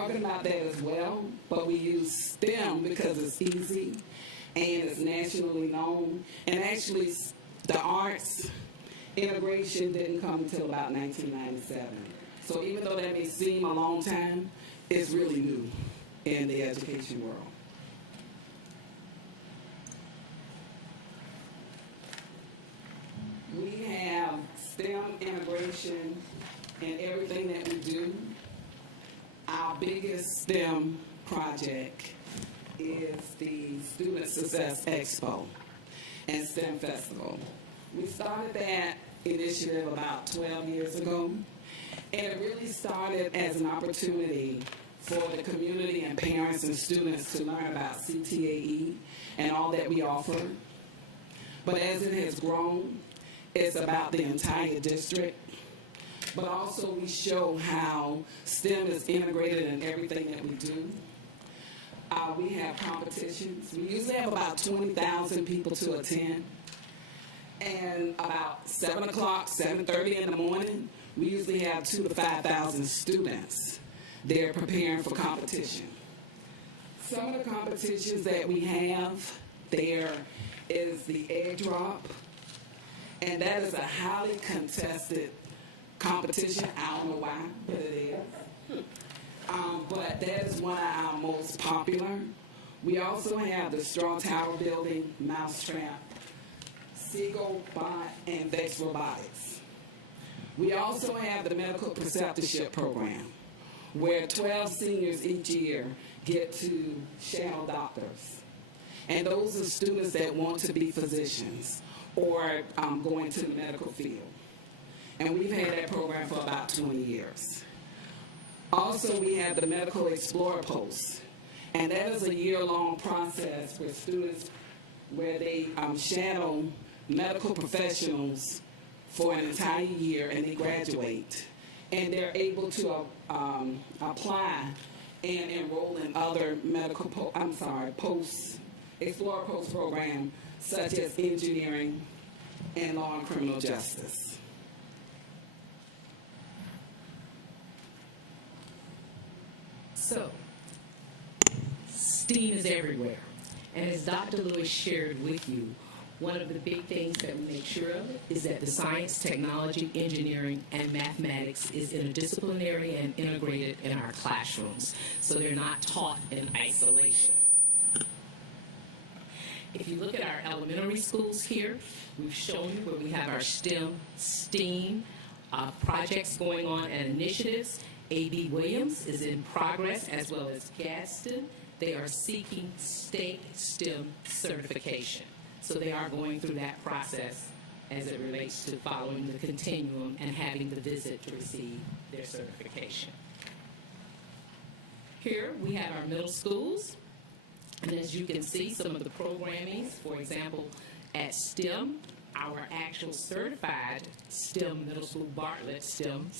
talking about that as well, but we use STEM because it's easy and it's nationally known. And actually, the arts integration didn't come until about 1997. So even though that may seem a long time, it's really new in the education world. We have STEM integration in everything that we do. Our biggest STEM project is the Student Success Expo and STEM Festival. We started that initiative about 12 years ago, and it really started as an opportunity for the community and parents and students to learn about CTAE and all that we offer. But as it has grown, it's about the entire district. But also we show how STEM is integrated in everything that we do. We have competitions. We usually have about 20,000 people to attend. And about 7 o'clock, 7:30 in the morning, we usually have 2,000 to 5,000 students there preparing for competition. Some of the competitions that we have there is the egg drop, and that is a highly contested competition. I don't know why, but it is. But that is one of our most popular. We also have the straw tower building, mousetrap, Seagull Bot, and Vex Robotics. We also have the medical preceptorship program, where 12 seniors each year get to shadow doctors. And those are students that want to be physicians or go into the medical field. And we've had that program for about 20 years. Also, we have the Medical Explorer Post, and that is a year-long process for students where they shadow medical professionals for an entire year, and they graduate, and they're able to apply and enroll in other medical Explorer Post program, such as engineering and law and criminal justice. So, STEAM is everywhere. And as Dr. Lewis shared with you, one of the big things that we make sure of is that the science, technology, engineering, and mathematics is interdisciplinary and integrated in our classrooms, so they're not taught in isolation. If you look at our elementary schools here, we've shown you where we have our STEAM projects going on and initiatives. A.B. Williams is in progress, as well as Gadsden. They are seeking state STEM certification. So they are going through that process as it relates to following the continuum and having the visit to receive their certification. Here we have our middle schools. And as you can see, some of the programming, for example, at STEM, our actual certified STEM middle school, Bartlett STEM,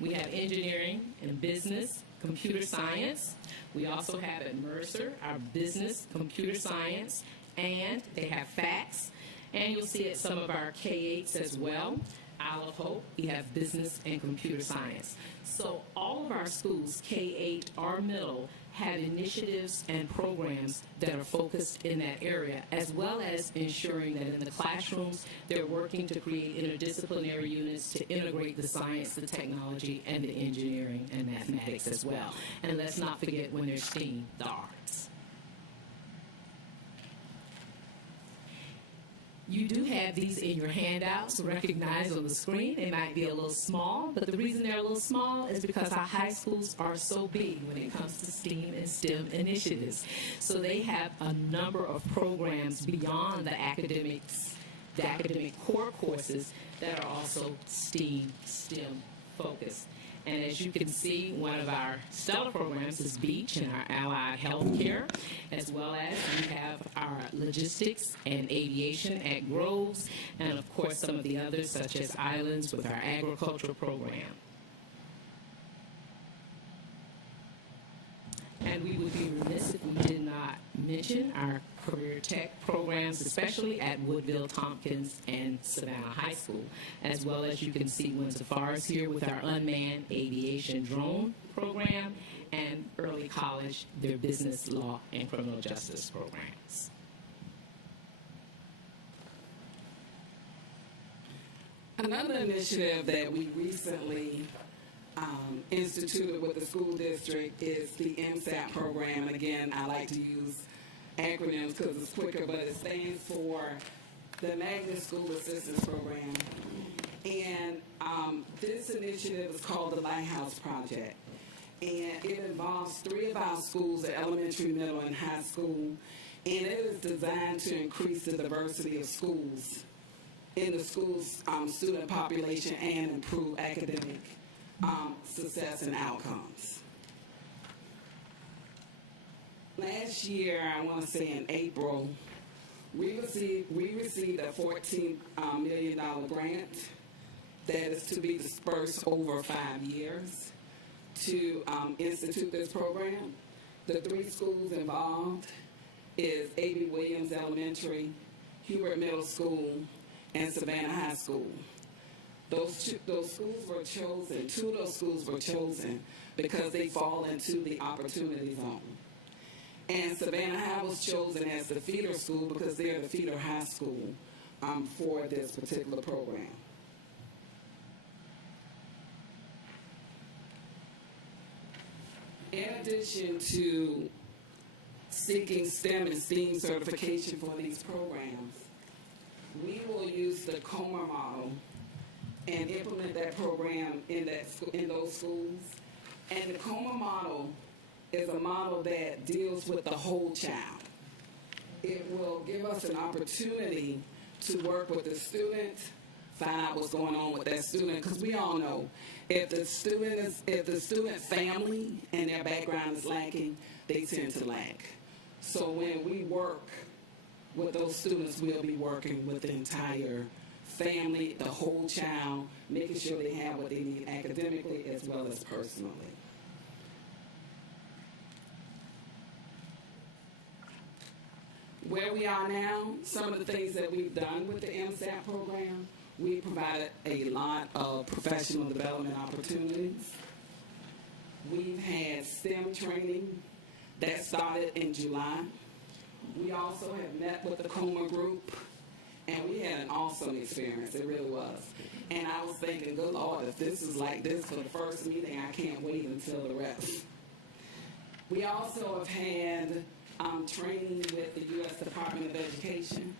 we have engineering and business, computer science. We also have at Mercer our business, computer science, and they have FACS. And you'll see at some of our K-8s as well. Isle of Hope, we have business and computer science. So all of our schools, K-8 or middle, have initiatives and programs that are focused in that area, as well as ensuring that in the classrooms they're working to create interdisciplinary units to integrate the science, the technology, and the engineering and mathematics as well. And let's not forget when there's STEAM, the arts. You do have these in your handouts, recognized on the screen. They might be a little small, but the reason they're a little small is because our high schools are so big when it comes to STEAM and STEM initiatives. So they have a number of programs beyond the academic core courses that are also STEAM focused. And as you can see, one of our stellar programs is Beach and our allied healthcare, as well as we have our logistics and aviation at Groves, and of course some of the others such as Islands with our agricultural program. And we would be remiss if we did not mention our career tech programs, especially at Woodville, Tompkins, and Savannah High School, as well as you can see Windsor Forest here with our unmanned aviation drone program, and early college, their business law and criminal justice programs. Another initiative that we recently instituted with the school district is the MSAT program. And again, I like to use acronyms because it's quicker, but it stands for the Magnet School Assistance Program. And this initiative is called the Lighthouse Project. And it involves 3 of our schools, the elementary, middle, and high school. And it is designed to increase the diversity of schools in the school's student population and improve academic success and outcomes. Last year, I want to say in April, we received a $14 million grant that is to be dispersed over 5 years to institute this program. The 3 schools involved is A.B. Williams Elementary, Hubert Middle School, and Savannah High School. Those schools were chosen, 2 of those schools were chosen because they fall into the opportunity zone. And Savannah High was chosen as the feeder school because they're the feeder high school for this particular program. In addition to seeking STEM and STEAM certification for these programs, we will use the COMA model and implement that program in those schools. And the COMA model is a model that deals with the whole child. It will give us an opportunity to work with the student, find out what's going on with that student, because we all know if the student family and their background is lacking, they tend to lack. So when we work with those students, we'll be working with the entire family, the whole child, making sure they have what they need academically as well as personally. Where we are now, some of the things that we've done with the MSAT program, we provided a lot of professional development opportunities. We've had STEM training that started in July. We also have met with the COMA group, and we had an awesome experience. It really was. And I was thinking, good Lord, if this is like this for the first meeting, I can't wait until the rest. We also have had training with the U.S. Department of Education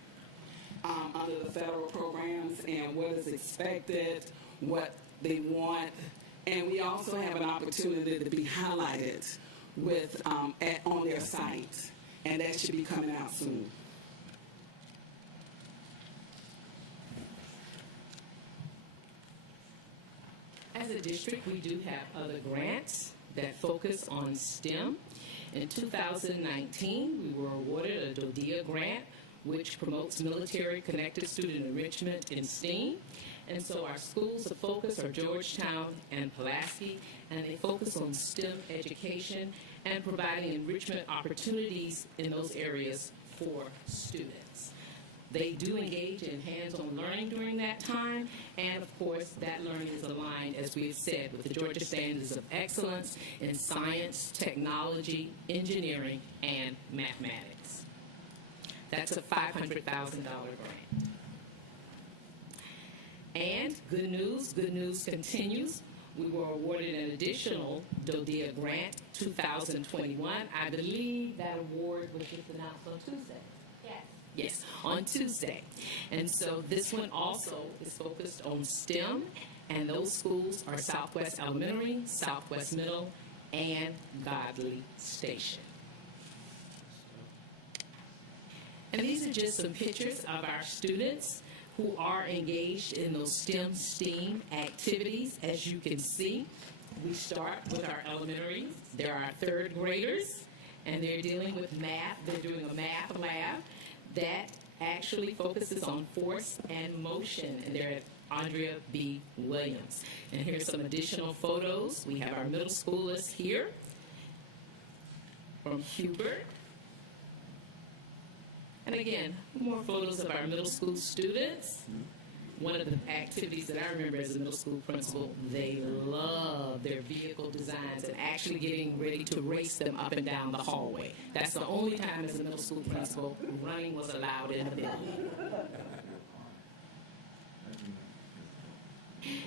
under the federal programs and what is expected, what they want. And we also have an opportunity to be highlighted with on their site, and that should be coming out soon. As a district, we do have other grants that focus on STEM. In 2019, we were awarded a DODEA grant, which promotes military-connected student enrichment in STEAM. And so our schools of focus are Georgetown and Pulaski, and they focus on STEM education and providing enrichment opportunities in those areas for students. They do engage in hands-on learning during that time, and of course, that learning is aligned, as we've said, with the Georgia Standards of Excellence in science, technology, engineering, and mathematics. That's a $500,000 grant. And good news continues. We were awarded an additional DODEA grant, 2021. I believe that award was just announced on Tuesday. Yes, on Tuesday. And so this one also is focused on STEM, and those schools are Southwest Elementary, Southwest Middle, and Godly Station. And these are just some pictures of our students who are engaged in those STEM, STEAM activities. As you can see, we start with our elementary. They're our 3rd graders, and they're dealing with math. They're doing a math lab that actually focuses on force and motion, and they're at Andrea B. Williams. And here's some additional photos. We have our middle schoolers here from Hubert. And again, more photos of our middle school students. one of the activities that I remember as a middle school principal, they love their vehicle designs and actually getting ready to race them up and down the hallway. That's the only time as a middle school principal running was allowed in the building.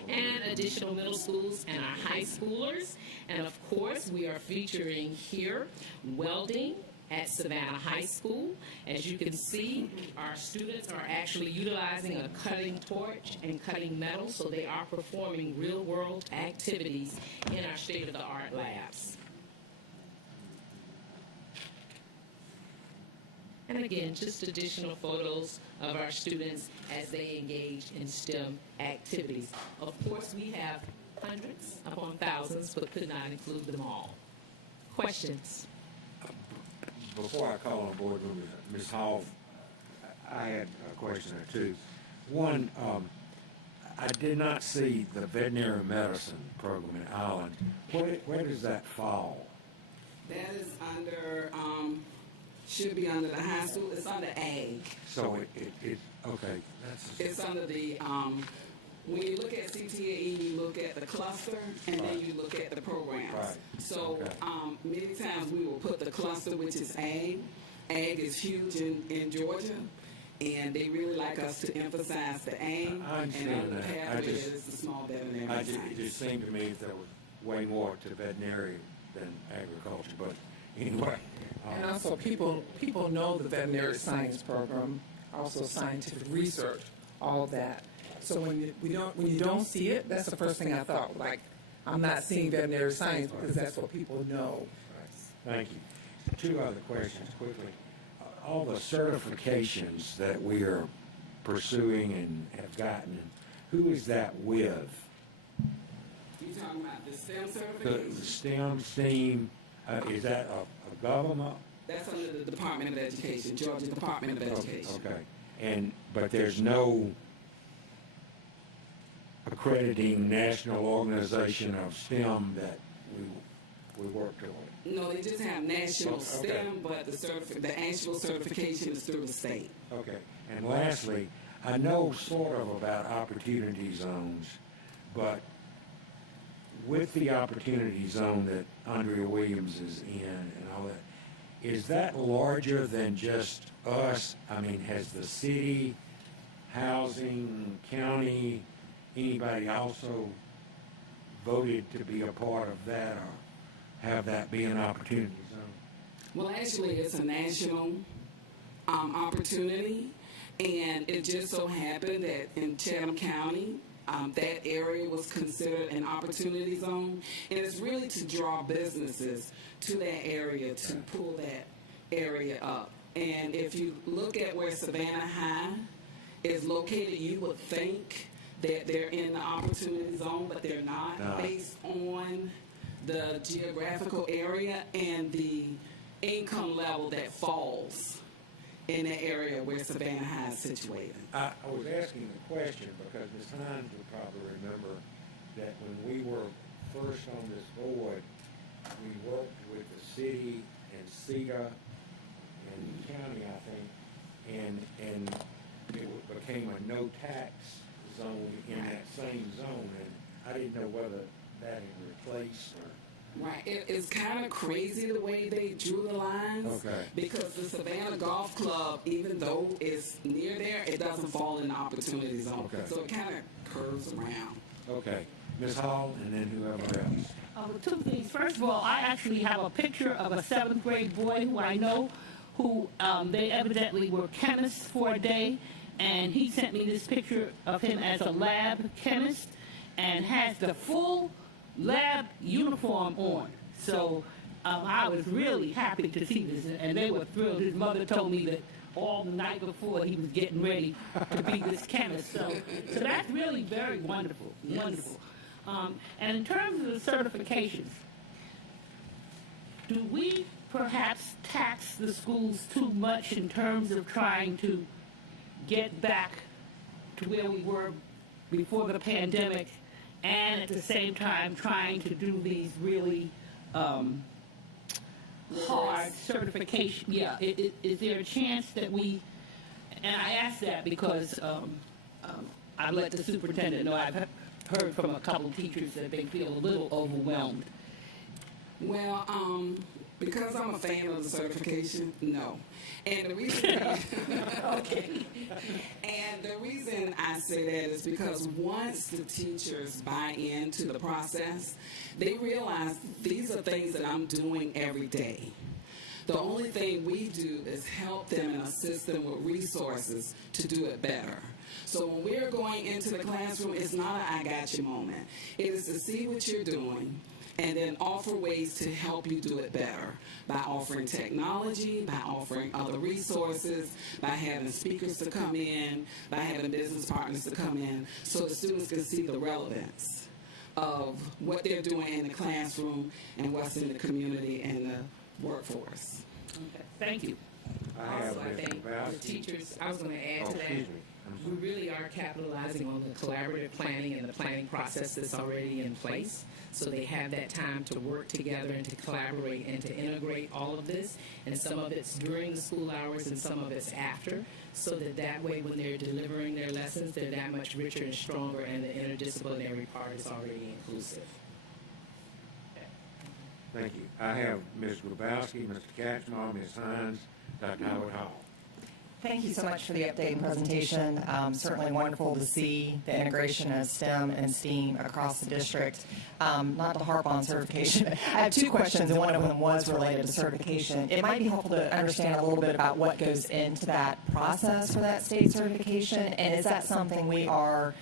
And additional middle schools and our high schoolers. And of course, we are featuring here welding at Savannah High School. As you can see, our students are actually utilizing a cutting torch and cutting metal, so they are performing real-world activities in our state-of-the-art labs. And again, just additional photos of our students as they engage in STEM activities. Of course, we have hundreds upon thousands, but could not include them all. Questions? Before I call on board Ms. Hall, I had a question or two. One, I did not see the veterinary medicine program in Ireland. Where does that fall? That is under, should be under the high school. It's under ag. So okay, It's under the, when you look at CTAE, you look at the cluster, and then you look at the programs. Right. So Okay. many times we will put the cluster, which is ag. Ag is huge in Georgia, and they really like us to emphasize the ag. I understand and under the that. pathway is the small veterinary it science. just seemed to me that there was way more to veterinary than agriculture, but anyway. And also, people know the veterinary science program, also scientific research, all of that. So when you don't see it, that's the first thing I thought. Like, I'm not seeing veterinary science because that's what people know. Thank you. Two other questions quickly. All the certifications that we are pursuing and have gotten, who is that with? You talking about the STEM The certification? STEAM, is that a government? That's under the Department of Education, Georgia Department of Education. Okay. But there's no accrediting national organization of STEM that we work toward? No, they just have national Okay. STEM, but the actual certification is through the state. Okay. And lastly, I know sort of about opportunity zones, but with the opportunity zone that Andrea Williams is in and all that, is that larger than just us? I mean, has the city, housing, county, anybody also voted to be a part of that or have that be an opportunity zone? Well, actually, it's a national opportunity, and it just so happened that in Chatham County, that area was considered an opportunity zone, and it's really to draw businesses to that area, to pull that area up. And if you look at where Savannah High is located, you would think that they're in the opportunity zone, but they're not, No. based on the geographical area and the income level that falls in the area where Savannah High is situated. I was asking the question because Ms. Hines would probably remember that when we were first on this board, we worked with the city and CETA and the county, I think, and it became a no tax zone in that same zone, and I didn't know whether that had replaced or. Right. It's kind of crazy the way they drew the lines. Okay. Because the Savannah Golf Club, even though it's near there, it doesn't fall in the opportunity zone. Okay. So it kind of curves around. Okay, Ms. Hall, and then whoever else. Two things. First of all, I actually have a picture of a 7th grade boy who I know, who they evidently were chemists for a day, and he sent me this picture of him as a lab chemist and has the full lab uniform on. So I was really happy to see this, and they were thrilled. His mother told me that all the night before he was getting ready to be this chemist. So that's really very wonderful, wonderful. And in terms of the certifications, do we perhaps tax the schools too much in terms of trying to get back to where we were before the pandemic, and at the same time trying to do these really hard certification? Yeah, is there a chance that we, and I ask that because I let the superintendent know. I've heard from a couple of teachers that they feel a little overwhelmed. Well, because I'm a fan of the certification, no. And the reason, okay. And the reason I say that is because once the teachers buy into the process, they realize these are things that I'm doing every day. The only thing we do is help them and assist them with resources to do it better. So when we're going into the classroom, it's not an I got you moment. It is to see what you're doing and then offer ways to help you do it better by offering technology, by offering other resources, by having speakers to come in, by having business partners to come in, so the students can see the relevance of what they're doing in the classroom and what's in the community and the workforce. Okay. Thank you. I have Also, I Mr. think the Bowser. teachers, I was going to add to that. Excuse me. I'm We really are capitalizing on the collaborative planning and the planning process that's already in place. So they have that time to work together and to collaborate and to integrate all of this. And some of it's during the school hours and some of it's after. So that way when they're delivering their lessons, they're that much richer and stronger and the interdisciplinary part is already inclusive. Thank you. I have Ms. Grabowski, Mr. Katchma, Ms. Hines, Dr. Howard Hall. Thank you so much for the update and presentation. Certainly wonderful to see the integration of STEM and STEAM across the district. Not to harp on certification, I have two questions, and one of them was related to certification. It might be helpful to understand a little bit about what goes into that process for that state certification, and is that something we are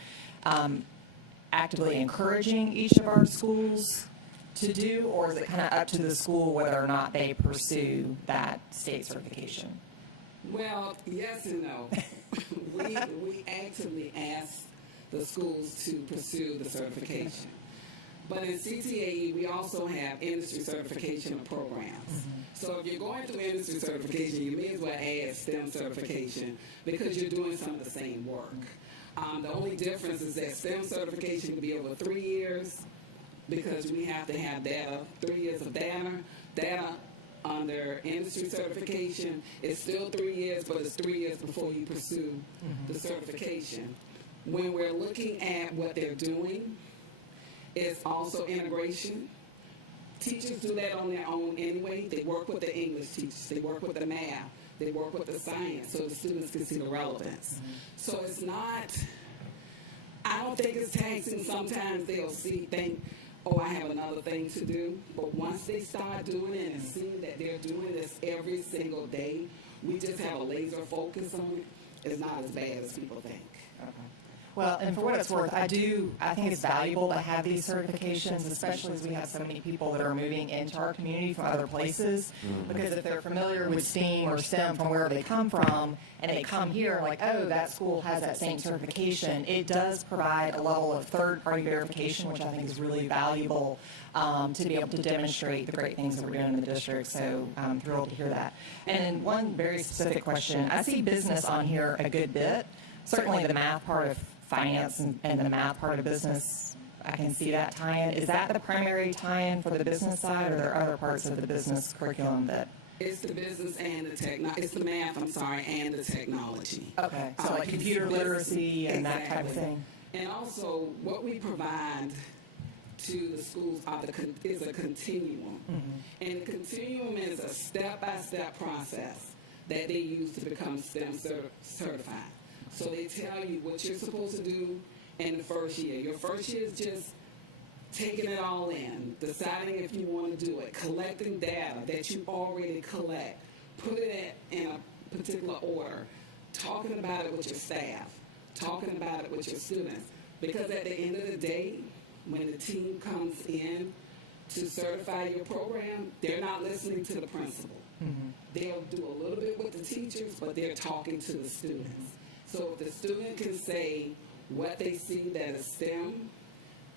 actively encouraging each of our schools to do, or is it kind of up to the school whether or not they pursue that state certification? Well, yes and no. we actively ask the schools to pursue the certification. But in CTAE, we also have industry certification programs. Mm-hmm. So if you're going through industry certification, you may as well add STEM certification because you're doing some of the same work. The only difference is that STEM certification can be over 3 years because we have to have data, 3 years of data under industry certification. It's still 3 years, but it's 3 years before you pursue the certification. When we're looking at what they're doing, it's also integration. Teachers do that on their own anyway. They work with the English teachers. They work with the math. They work with the science so the students can see the relevance. So it's not, I don't think it's taxing. Sometimes they'll think, oh, I have another thing to do. But once they start doing it and seeing that they're doing this every single day, we just have a laser focus on it. It's not as bad as people think. Okay. Well, and for what it's worth, I think it's valuable to have these certifications, especially as we have so many people that are moving into our community from other places. Because if they're familiar with STEAM or STEM from where they come from, and they come here like, oh, that school has that same certification, it does provide a level of third-party verification, which I think is really valuable to be able to demonstrate the great things that we're doing in the district. So I'm thrilled to hear that. And one very specific question, I see business on here a good bit. Certainly the math part of finance and the math part of business, I can see that tie-in. Is that the primary tie-in for the business side, or are there other parts of the business curriculum that? It's the business and the it's the math, and the technology. Okay, so like computer literacy and that type of thing. And also, what we provide to the schools is a continuum. And the continuum is a step-by-step process that they use to become STEM certified. So they tell you what you're supposed to do in the first year. Your first year is just taking it all in, deciding if you want to do it, collecting data that you already collect, put it in a particular order, talking about it with your staff, talking about it with your students. Because at the end of the day, when the team comes in to certify your program, they're not listening to the principal. They'll do a little bit with the teachers, but they're talking to the students. So if the student can say what they see that is STEM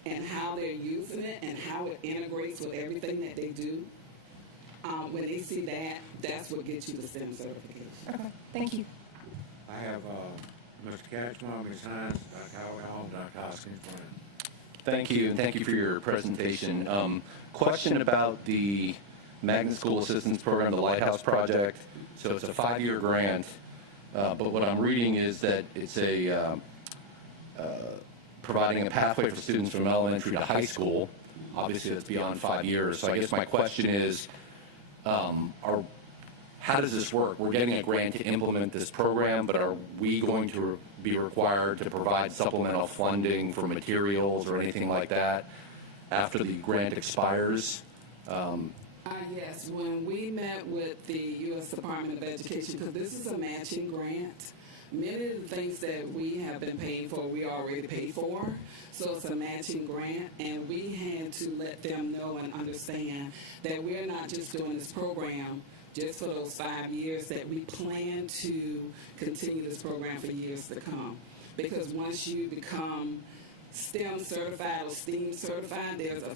and how they're using it and how it integrates with everything that they do, when they see that, that's what gets you the STEM certification. Okay, thank you. I have Mr. Katchma, Ms. Hines, Dr. Howard Hall, Dr. Hoskins Brown. Thank you, and thank you for your presentation. Question about the Magnet School Assistance Program, the Lighthouse Project. So it's a 5-year grant. But what I'm reading is that it's providing a pathway for students from elementary to high school. Obviously, that's beyond 5 years. So I guess my question is, how does this work? We're getting a grant to implement this program, but are we going to be required to provide supplemental funding for materials or anything like that after the grant expires? Yes, when we met with the U.S. Department of Education, because this is a matching grant, many of the things that we have been paying for, we already paid for. So it's a matching grant, and we had to let them know and understand that we're not just doing this program just for those 5 years, that we plan to continue this program for years to come. Because once you become STEM certified or STEAM certified, there is a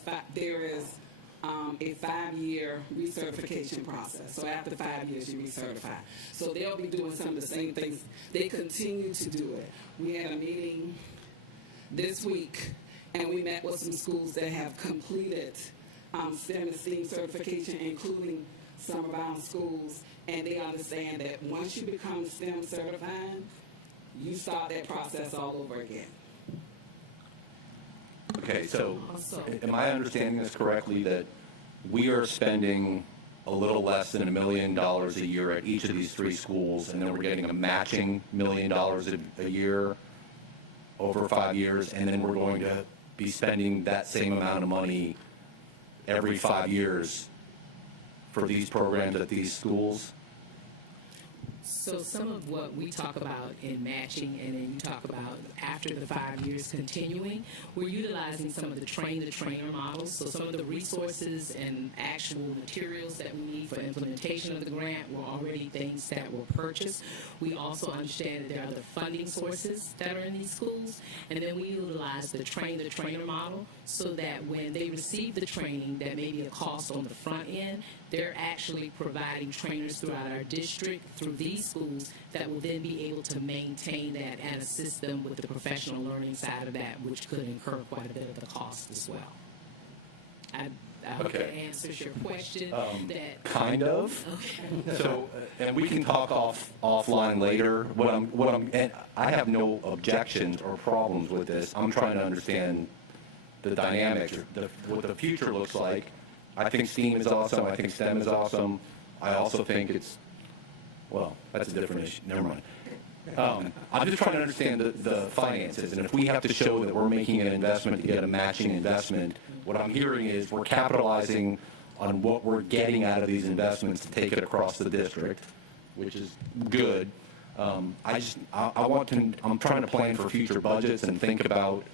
5-year recertification process. So after 5 years, you recertify. So they'll be doing some of the same things. They continue to do it. We had a meeting this week, and we met with some schools that have completed STEM and STEAM certification, including some of our schools, and they understand that once you become STEM certified, you start that process all over again. Okay, so am I understanding this correctly, that we are spending a little less than $1 million a year at each of these 3 schools, and then we're getting a matching $1 million a year over 5 years, and then we're going to be spending that same amount of money every 5 years for these programs at these schools? So some of what we talk about in matching, and then you talk about after the 5 years continuing, we're utilizing some of the train-the-trainer models. So some of the resources and actual materials that we need for implementation of the grant were already things that were purchased. We also understand that there are other funding sources that are in these schools, and then we utilize the train-the-trainer model so that when they receive the training, that may be a cost on the front end, they're actually providing trainers throughout our district, through these schools, that will then be able to maintain that and assist them with the professional learning side of that, which could incur quite a bit of the cost as well. I hope that answers your question. Kind of. Okay. So, and we can talk offline later. And I have no objections or problems with this. I'm trying to understand the dynamics, what the future looks like. I think STEAM is awesome. I think STEM is awesome. I also think well, that's a different issue. Never mind. I'm just trying to understand the finances. And if we have to show that we're making an investment to get a matching investment, what I'm hearing is we're capitalizing on what we're getting out of these investments to take it across the district, which is good. I'm trying to plan for future budgets and think about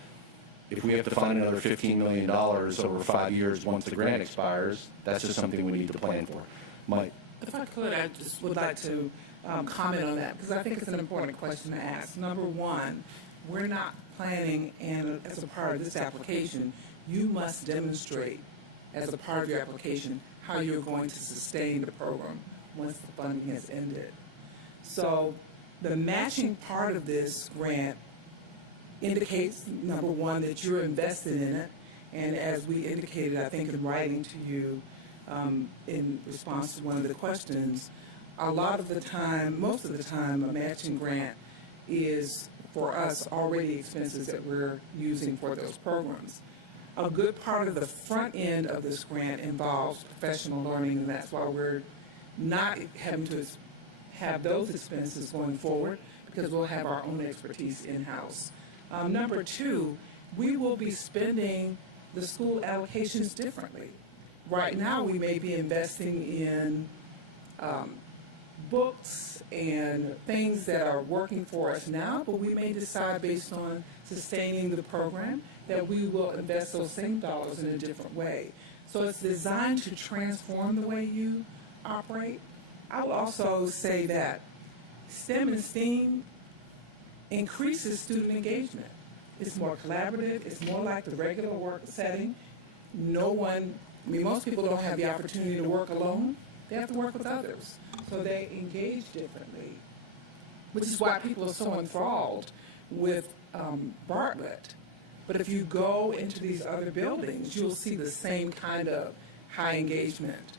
if we have to find another $15 million over 5 years once the grant expires, that's just something we need to plan for. Mike? If I could, I just would like to comment on that, because I think it's an important question to ask. Number one, we're not planning, and as a part of this application, you must demonstrate as a part of your application how you're going to sustain the program once the funding has ended. So the matching part of this grant indicates, number one, that you're invested in it, and as we indicated, I think in writing to you in response to one of the questions, a lot of the time, most of the time, a matching grant is, for us, already expenses that we're using for those programs. A good part of the front end of this grant involves professional learning, and that's why we're not having to have those expenses going forward, because we'll have our own expertise in-house. Number two, we will be spending the school allocations differently. Right now, we may be investing in books and things that are working for us now, but we may decide, based on sustaining the program, that we will invest those same dollars in a different way. So it's designed to transform the way you operate. I will also say that STEM and STEAM increases student engagement. It's more collaborative. It's more like the regular work setting. Most people don't have the opportunity to work alone. They have to work with others. So they engage differently, which is why people are so enthralled with Bartlett. But if you go into these other buildings, you'll see the same kind of high engagement.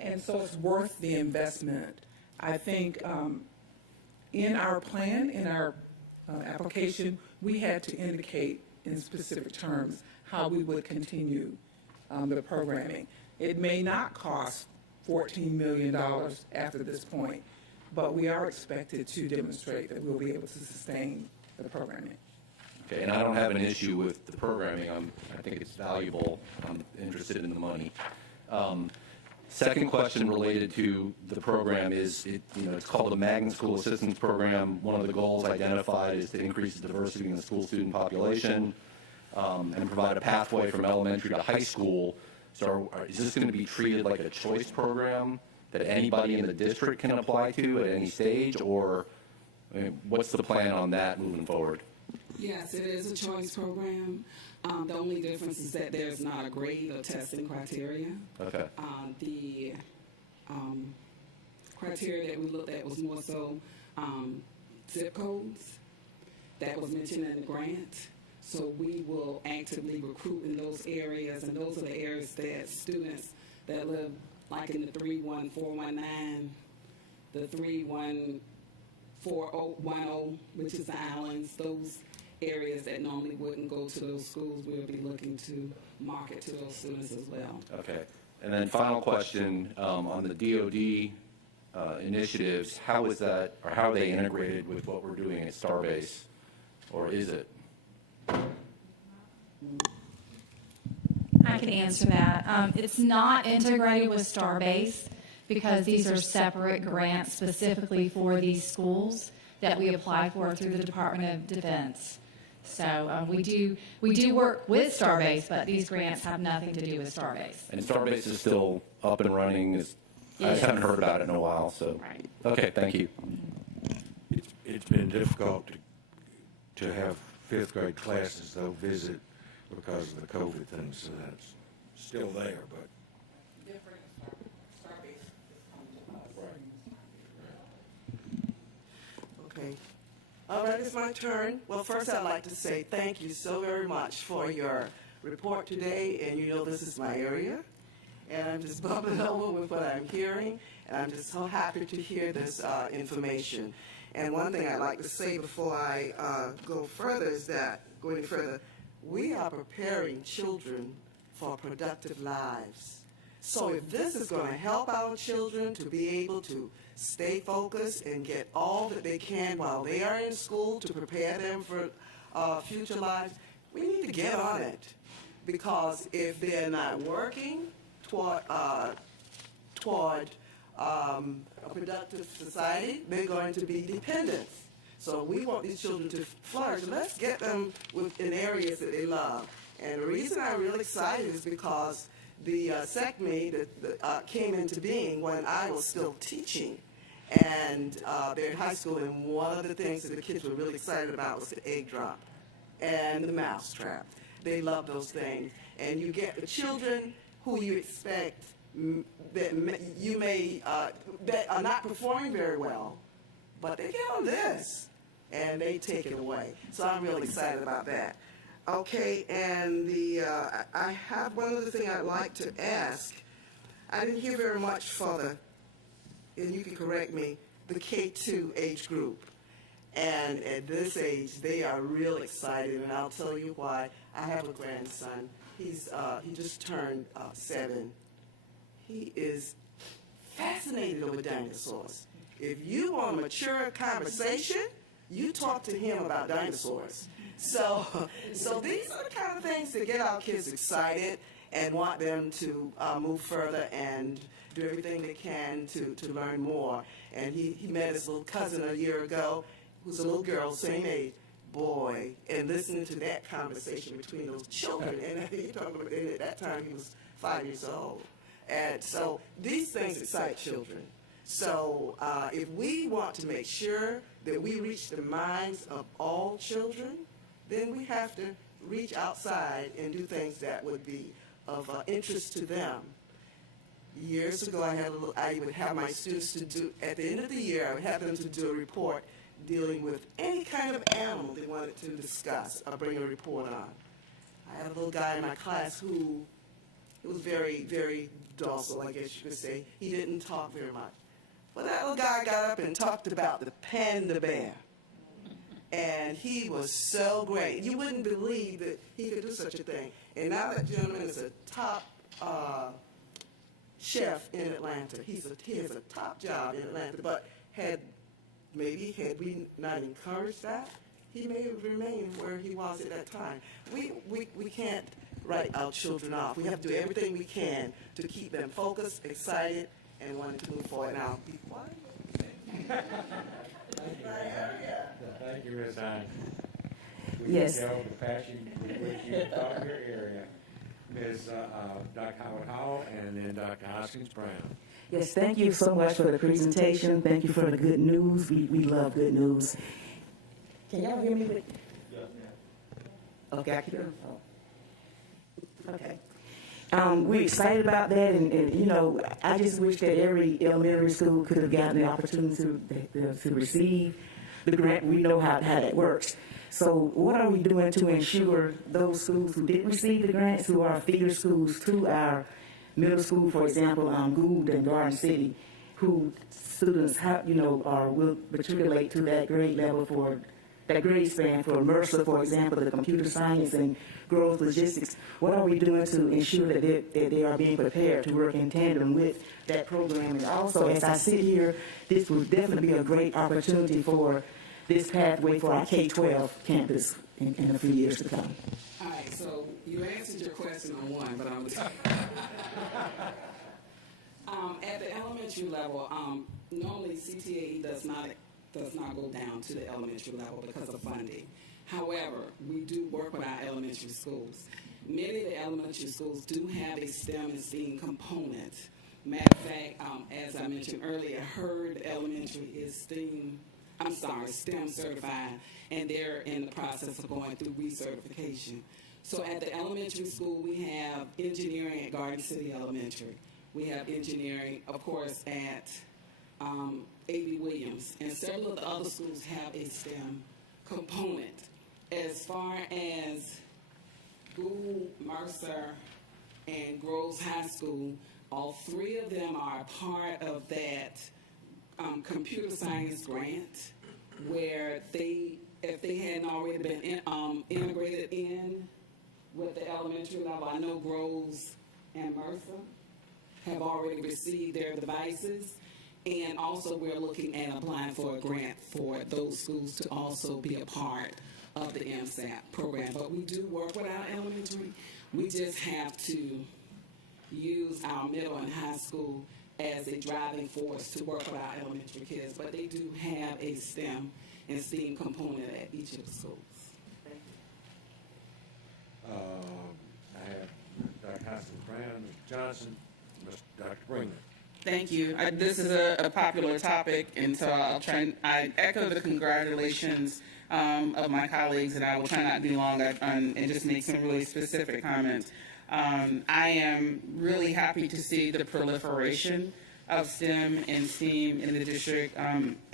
And so it's worth the investment. I think in our plan, in our application, we had to indicate in specific terms how we would continue the programming. It may not cost $14 million after this point, but we are expected to demonstrate that we'll be able to sustain the programming. Okay, and I don't have an issue with the programming. I think it's valuable. I'm interested in the money. Second question related to the program is, it's called the Magnet School Assistance Program. One of the goals identified is to increase the diversity in the school student population and provide a pathway from elementary to high school. So is this going to be treated like a choice program that anybody in the district can apply to at any stage, or what's the plan on that moving forward? Yes, it is a choice program. The only difference is that there's not a grade or testing criteria. Okay. The criteria that we looked at was more so zip codes that was mentioned in the grant. So we will actively recruit in those areas, and those are the areas that students that live like in the 31419, the 31410, which is the islands, those areas that normally wouldn't go to those schools, we'll be looking to market to those students as well. Okay. And then final question, on the DoD initiatives, how is that, or how are they integrated with what we're doing at Starbase, or is it? I can answer that. It's not integrated with Starbase because these are separate grants specifically for these schools that we apply for through the Department of Defense. So we do work with Starbase, but these grants have nothing to do with Starbase. And Starbase is still up and running. I just haven't heard about it in a while. So, Right. Okay, thank you. It's been difficult to have fifth grade classes, though, visit because of the COVID thing, so that's still there, but. Okay. All right, it's my turn. Well, first I'd like to say thank you so very much for your report today, and you know this is my area, and I'm just bubbling over with what I'm hearing, and I'm just so happy to hear this information. And one thing I'd like to say before I go further is that, going further, we are preparing children for productive lives. So if this is going to help our children to be able to stay focused and get all that they can while they are in school to prepare them for future lives, we need to get on it. Because if they're not working toward a productive society, they're going to be dependent. So we want these children to flourish. Let's get them in areas that they love. And the reason I'm really excited is because the SECME that came into being when I was still teaching. And they're in high school, and one of the things that the kids were really excited about was the egg drop and the mouse trap. They love those things. And you get the children who you expect that that are not performing very well, but they get on this, and they take it away. So I'm really excited about that. Okay, and I have one other thing I'd like to ask. I didn't hear very much for and you can correct me, the K2 age group. And at this age, they are real excited, and I'll tell you why. I have a grandson. He just turned 7. He is fascinated over dinosaurs. If you want a mature conversation, you talk to him about dinosaurs. So these are the kind of things that get our kids excited and want them to move further and do everything they can to learn more. And he met his little cousin a year ago, who's a little girl, same age. Boy, and listening to that conversation between those children, and at that time he was 5 years old. And so these things excite children. So if we want to make sure that we reach the minds of all children, then we have to reach outside and do things that would be of interest to them. Years ago, I would have my students to do, at the end of the year, I would have them to do a report dealing with any kind of animal they wanted to discuss or bring a report on. I had a little guy in my class who was very, very docile, I guess you could say. He didn't talk very much. But that little guy got up and talked about the panda bear. And he was so great. You wouldn't believe that he could do such a thing. And now that gentleman is a top chef in Atlanta. He has a top job in Atlanta, but had we not encouraged that, he may have remained where he was at that time. We can't write our children off. We have to do everything we can to keep them focused, excited, and wanting to move forward. Now, be quiet. Thank you, Ms. Hines. Yes. We can tell the passion with which you taught your area. Ms. Dr. Howard Hall, and then Dr. Hoskins Brown. Yes, thank you so much for the presentation. Thank you for the good news. We love good news. Can y'all hear me? Okay, I can hear them. Oh. Okay. We're excited about that, and you know, I just wish that every elementary school could have gotten the opportunity to receive the grant. We know how that works. So what are we doing to ensure those schools who didn't receive the grants, who are feeder schools to our middle school, for example, Gould and Garden City, who students have, will matriculate to that grade level for that grade span for Mercer, for example, the computer science and growth logistics. What are we doing to ensure that they are being prepared to work in tandem with that program? And also, as I sit here, this will definitely be a great opportunity for this pathway for our K-12 campus in a few years to come. All right, so you answered your question on one, but I'm at the elementary level, normally CTAE does not go down to the elementary level because of funding. However, we do work with our elementary schools. Many of the elementary schools do have a STEM and STEAM component. Matter of fact, as I mentioned earlier, Hurd Elementary is STEM certified, and they're in the process of going through recertification. So at the elementary school, we have engineering at Garden City Elementary. We have engineering, of course, at A.B. Williams, and several of the other schools have a STEM component. As far as Gould, Mercer, and Groves High School, all three of them are part of that computer science grant, where if they hadn't already been integrated in with the elementary level, I know Groves and Mercer have already received their devices, and also we're looking at applying for a grant for those schools to also be a part of the MSAP program. But we do work with our elementary. We just have to use our middle and high school as a driving force to work with our elementary kids, but they do have a STEM and STEAM component at each of the schools. I have Dr. Hoskins Brown, Mr. Johnson, Dr. Brinkman. Thank you. This is a popular topic, and so I echo the congratulations of my colleagues, and I will try not to be long and just make some really specific comments. I am really happy to see the proliferation of STEM and STEAM in the district.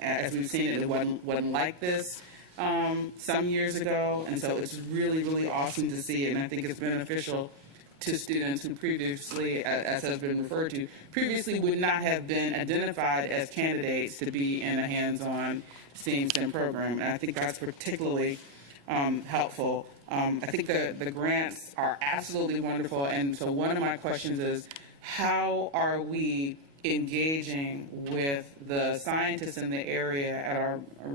As we've seen, it wasn't like this some years ago, and so it's really, really awesome to see it, and I think it's beneficial to students who previously, as has been referred to, previously would not have been identified as candidates to be in a hands-on STEM program, and I think that's particularly helpful. I think the grants are absolutely wonderful, and so one of my questions is, how are we engaging with the scientists in the area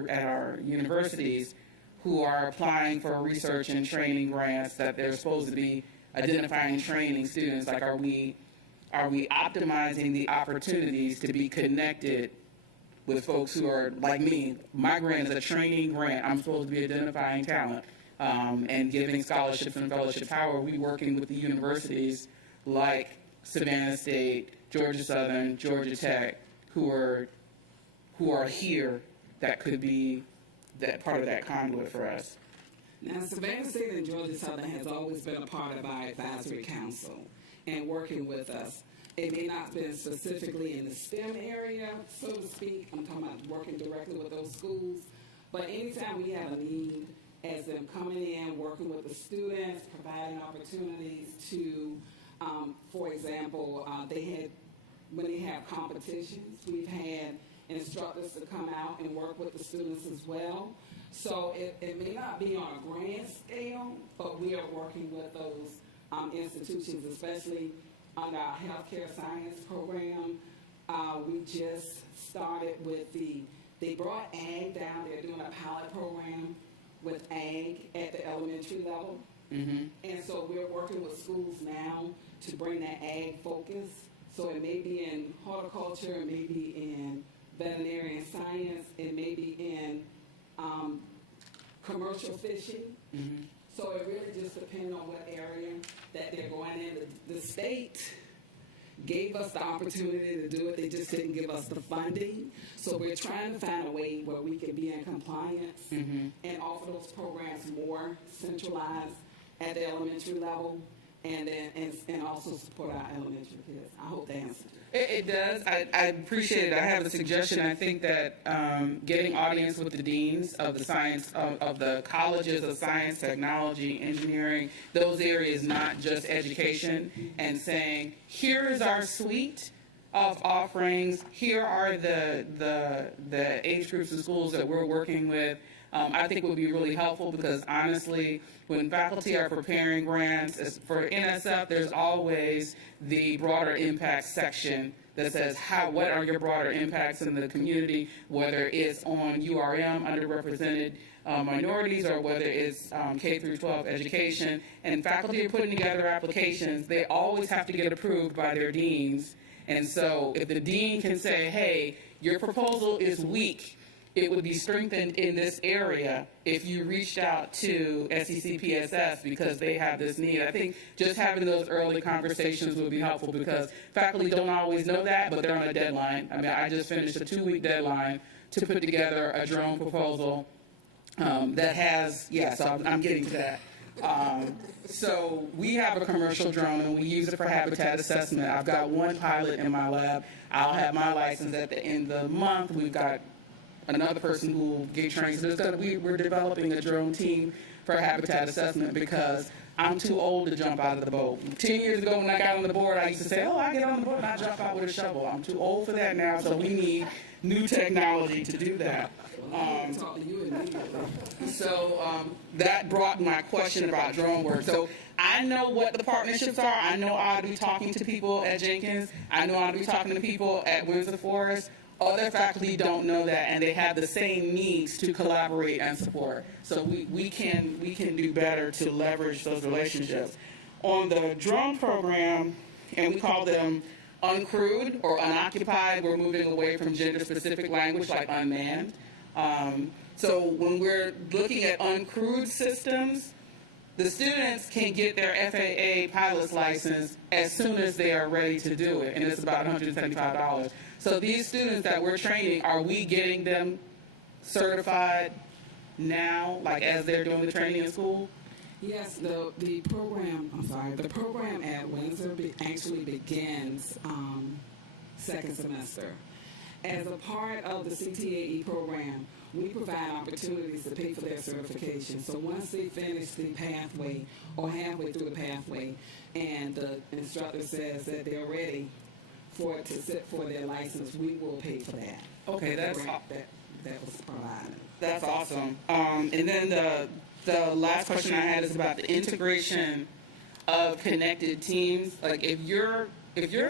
at our universities who are applying for research and training grants that they're supposed to be identifying and training students? Like, are we optimizing the opportunities to be connected with folks who are like me? My grant is a training grant. I'm supposed to be identifying talent and giving scholarships and fellowships. How are we working with the universities like Savannah State, Georgia Southern, Georgia Tech, who are here that could be that part of that conduit for us? Now, Savannah State and Georgia Southern has always been a part of our advisory council and working with us. It may not have been specifically in the STEM area, so to speak. I'm talking about working directly with those schools. But anytime we have a need, as them coming in, working with the students, providing opportunities to, for example, when they have competitions, we've had instructors to come out and work with the students as well. So it may not be on a grand scale, but we are working with those institutions, especially under our healthcare science program. We just started with they brought ag down. They're doing a pilot program with ag at the elementary level. Mm-hmm. And so we're working with schools now to bring that ag focus. So it may be in horticulture, it may be in veterinarian science, it may be in commercial fishing. Mm-hmm. So it really just depends on what area that they're going in. The state gave us the opportunity to do it. They just didn't give us the funding. So we're trying to find a way where we can be in compliance and offer those programs more centralized at the elementary level, and then and also support our elementary kids. I hope that answers it. It does. I appreciate it. I have a suggestion. I think that getting audience with the deans of the science, of the colleges of science, technology, engineering, those areas, not just education, and saying, here is our suite of offerings. Here are the age groups of schools that we're working with. I think would be really helpful because honestly, when faculty are preparing grants for NSF, there's always the broader impact section that says what are your broader impacts in the community, whether it's on URM, underrepresented minorities, or whether it's K through 12 education. And faculty are putting together applications. They always have to get approved by their deans. And so if the dean can say, hey, your proposal is weak, it would be strengthened in this area if you reached out to SECPSS because they have this need. I think just having those early conversations would be helpful because faculty don't always know that, but they're on a deadline. I mean, I just finished a 2-week deadline to put together a drone proposal that has, so I'm getting to that. So we have a commercial drone and we use it for habitat assessment. I've got one pilot in my lab. I'll have my license at the end of the month. We've got another person who will get trained. So we're developing a drone team for habitat assessment because I'm too old to jump out of the boat. 10 years ago when I got on the board, I used to say, I get on the board and I jump out with a shovel. I'm too old for that now, so we need new technology to do that. So that brought my question about drone work. So I know what the partnerships are. I know I'll be talking to people at Jenkins. I know I'll be talking to people at Windsor Forest. Other faculty don't know that, and they have the same needs to collaborate and support. So we can do better to leverage those relationships. On the drone program, and we call them uncrewed or unoccupied, we're moving away from gender-specific language like unmanned. So when we're looking at uncrewed systems, the students can get their FAA pilot's license as soon as they are ready to do it, and it's about $175. So these students that we're training, are we getting them certified now, like as they're doing the training in school? Yes, the program at Windsor actually begins second semester. As a part of the CTAE program, we provide opportunities to pay for their certification. So once they finish the pathway or halfway through the pathway and the instructor says that they're ready to sit for their license, we will pay for that. Okay, that was provided. That's awesome. And then the last question I had is about the integration of connected teams. Like if you're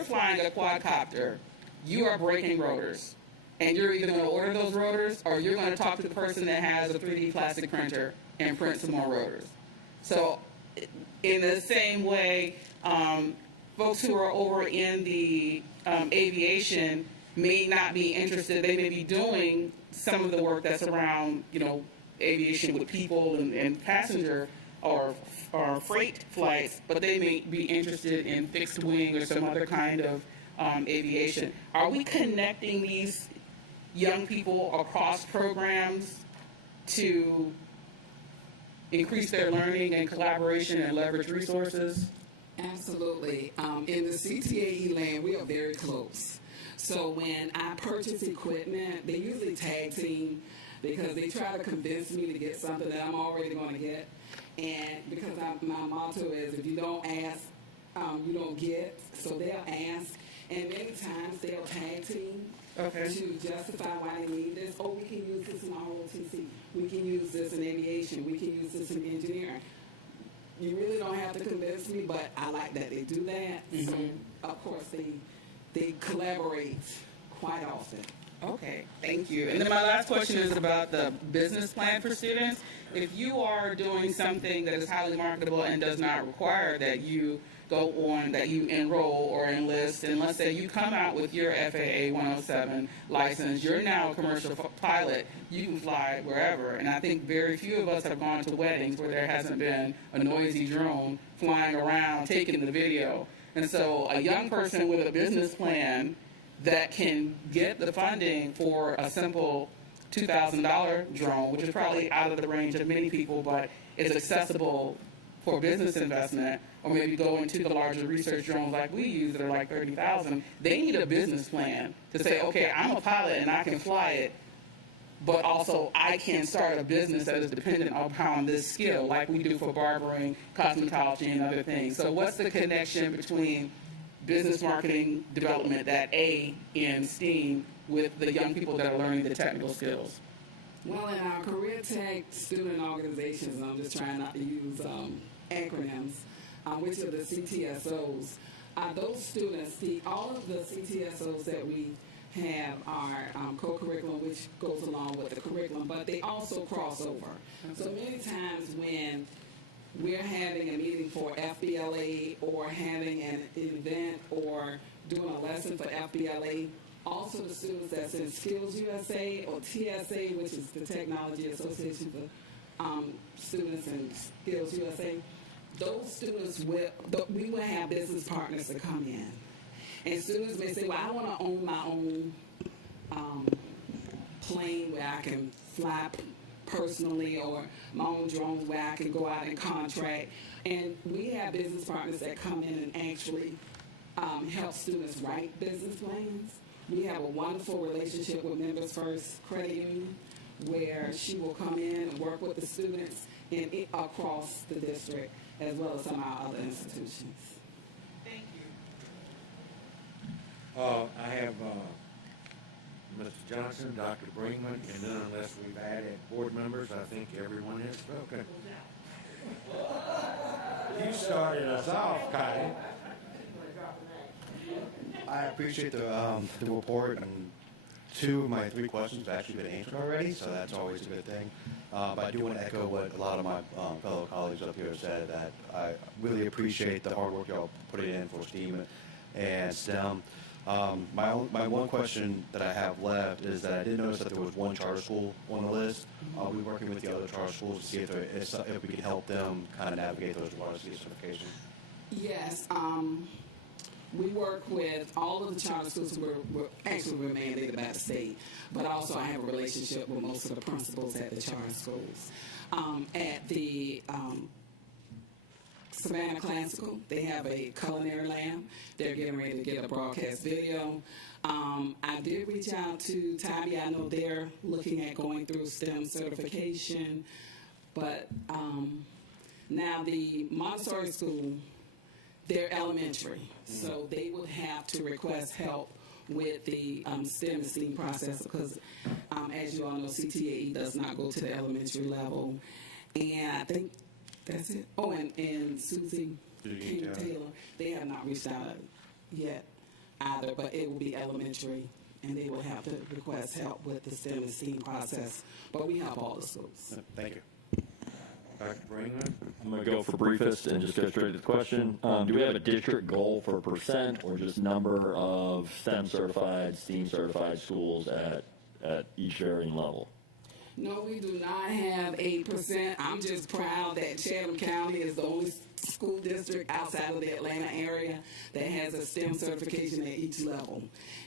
flying a quadcopter, you are breaking rotors. And you're either going to order those rotors or you're going to talk to the person that has a 3D plastic printer and print some more rotors. So in the same way, folks who are over in the aviation may not be interested. They may be doing some of the work that's around, aviation with people and passenger or freight flights, but they may be interested in fixed wing or some other kind of aviation. Are we connecting these young people across programs to increase their learning and collaboration and leverage resources? Absolutely. In the CTAE land, we are very close. So when I purchase equipment, they usually tag team because they try to convince me to get something that I'm already going to get. And because my motto is, if you don't ask, you don't get. So they'll ask. And many times they'll tag team Okay. to justify why they need this. Oh, we can use this in ROTC. We can use this in aviation. We can use this in engineering. You really don't have to convince me, but I like that they do that. So, of course, they collaborate quite often. Okay, thank you. And then my last question is about the business plan for students. If you are doing something that is highly marketable and does not require that you go on, that you enroll or enlist, and let's say you come out with your FAA 107 license, you're now a commercial pilot, you can fly wherever. And I think very few of us have gone to weddings where there hasn't been a noisy drone flying around taking the video. And so a young person with a business plan that can get the funding for a simple $2,000 drone, which is probably out of the range of many people, but is accessible for business investment, or maybe go into the larger research drones like we use that are like $30,000. They need a business plan to say, okay, I'm a pilot and I can fly it, but also I can start a business that is dependent upon this skill, like we do for barbering, cosmetology, and other things. So what's the connection between business marketing development, that A in STEAM, with the young people that are learning the technical skills? Well, in our career tech student organizations, I'm just trying not to use acronyms, which are the CTSOs. Those students, all of the CTSOs that we have are co-curriculum, which goes along with the curriculum, but they also cross over. So many times when we're having a meeting for FBLA or having an event or doing a lesson for FBLA, also the students that's in Skills USA or TSA, which is the Technology Association for Students in Skills USA, those students we will have business partners that come in. And students may say, well, I want to own my own plane where I can fly personally, or my own drones where I can go out and contract. And we have business partners that come in and actually help students write business plans. We have a wonderful relationship with Members First Credit Union, where she will come in and work with the students across the district, as well as some of our other institutions. Thank you. I have Mr. Johnson, Dr. Brinkman, and then unless we've added board members, I think everyone has spoken. You started us off, Kyle. I appreciate the report, and 2 of my 3 questions have actually been answered already, so that's always a good thing. But I do want to echo what a lot of my fellow colleagues up here said, that I really appreciate the hard work y'all put in for STEAM and STEM. My one question that I have left is that I did notice that there was one charter school on the list. Are we working with the other charter schools to see if we can help them kind of navigate those varsity certifications? Yes, we work with all of the charter schools. We're mandated by the state, but also I have a relationship with most of the principals at the charter schools. At the Savannah-Classical, they have a culinary lab. They're getting ready to get a broadcast video. I did reach out to Tybee. I know they're looking at going through STEM certification, but now the Montessori school, they're elementary, so they would have to request help with the STEM and STEAM process because, as you all know, CTAE does not go to the elementary level. And I think that's it. Oh, and Susie Taylor, they have not reached out yet either, but it will be elementary, and they will have to request help with the STEM and STEAM process. But we help all the schools. Thank you. Dr. Brinkman? I'm going to go for briefest and just go straight to the question. Do we have a district goal for percent or just number of STEM certified, STEAM certified schools at each varying level? No, we do not have 8%. I'm just proud that Chatham County is the only school district outside of the Atlanta area that has a STEM certification at each level.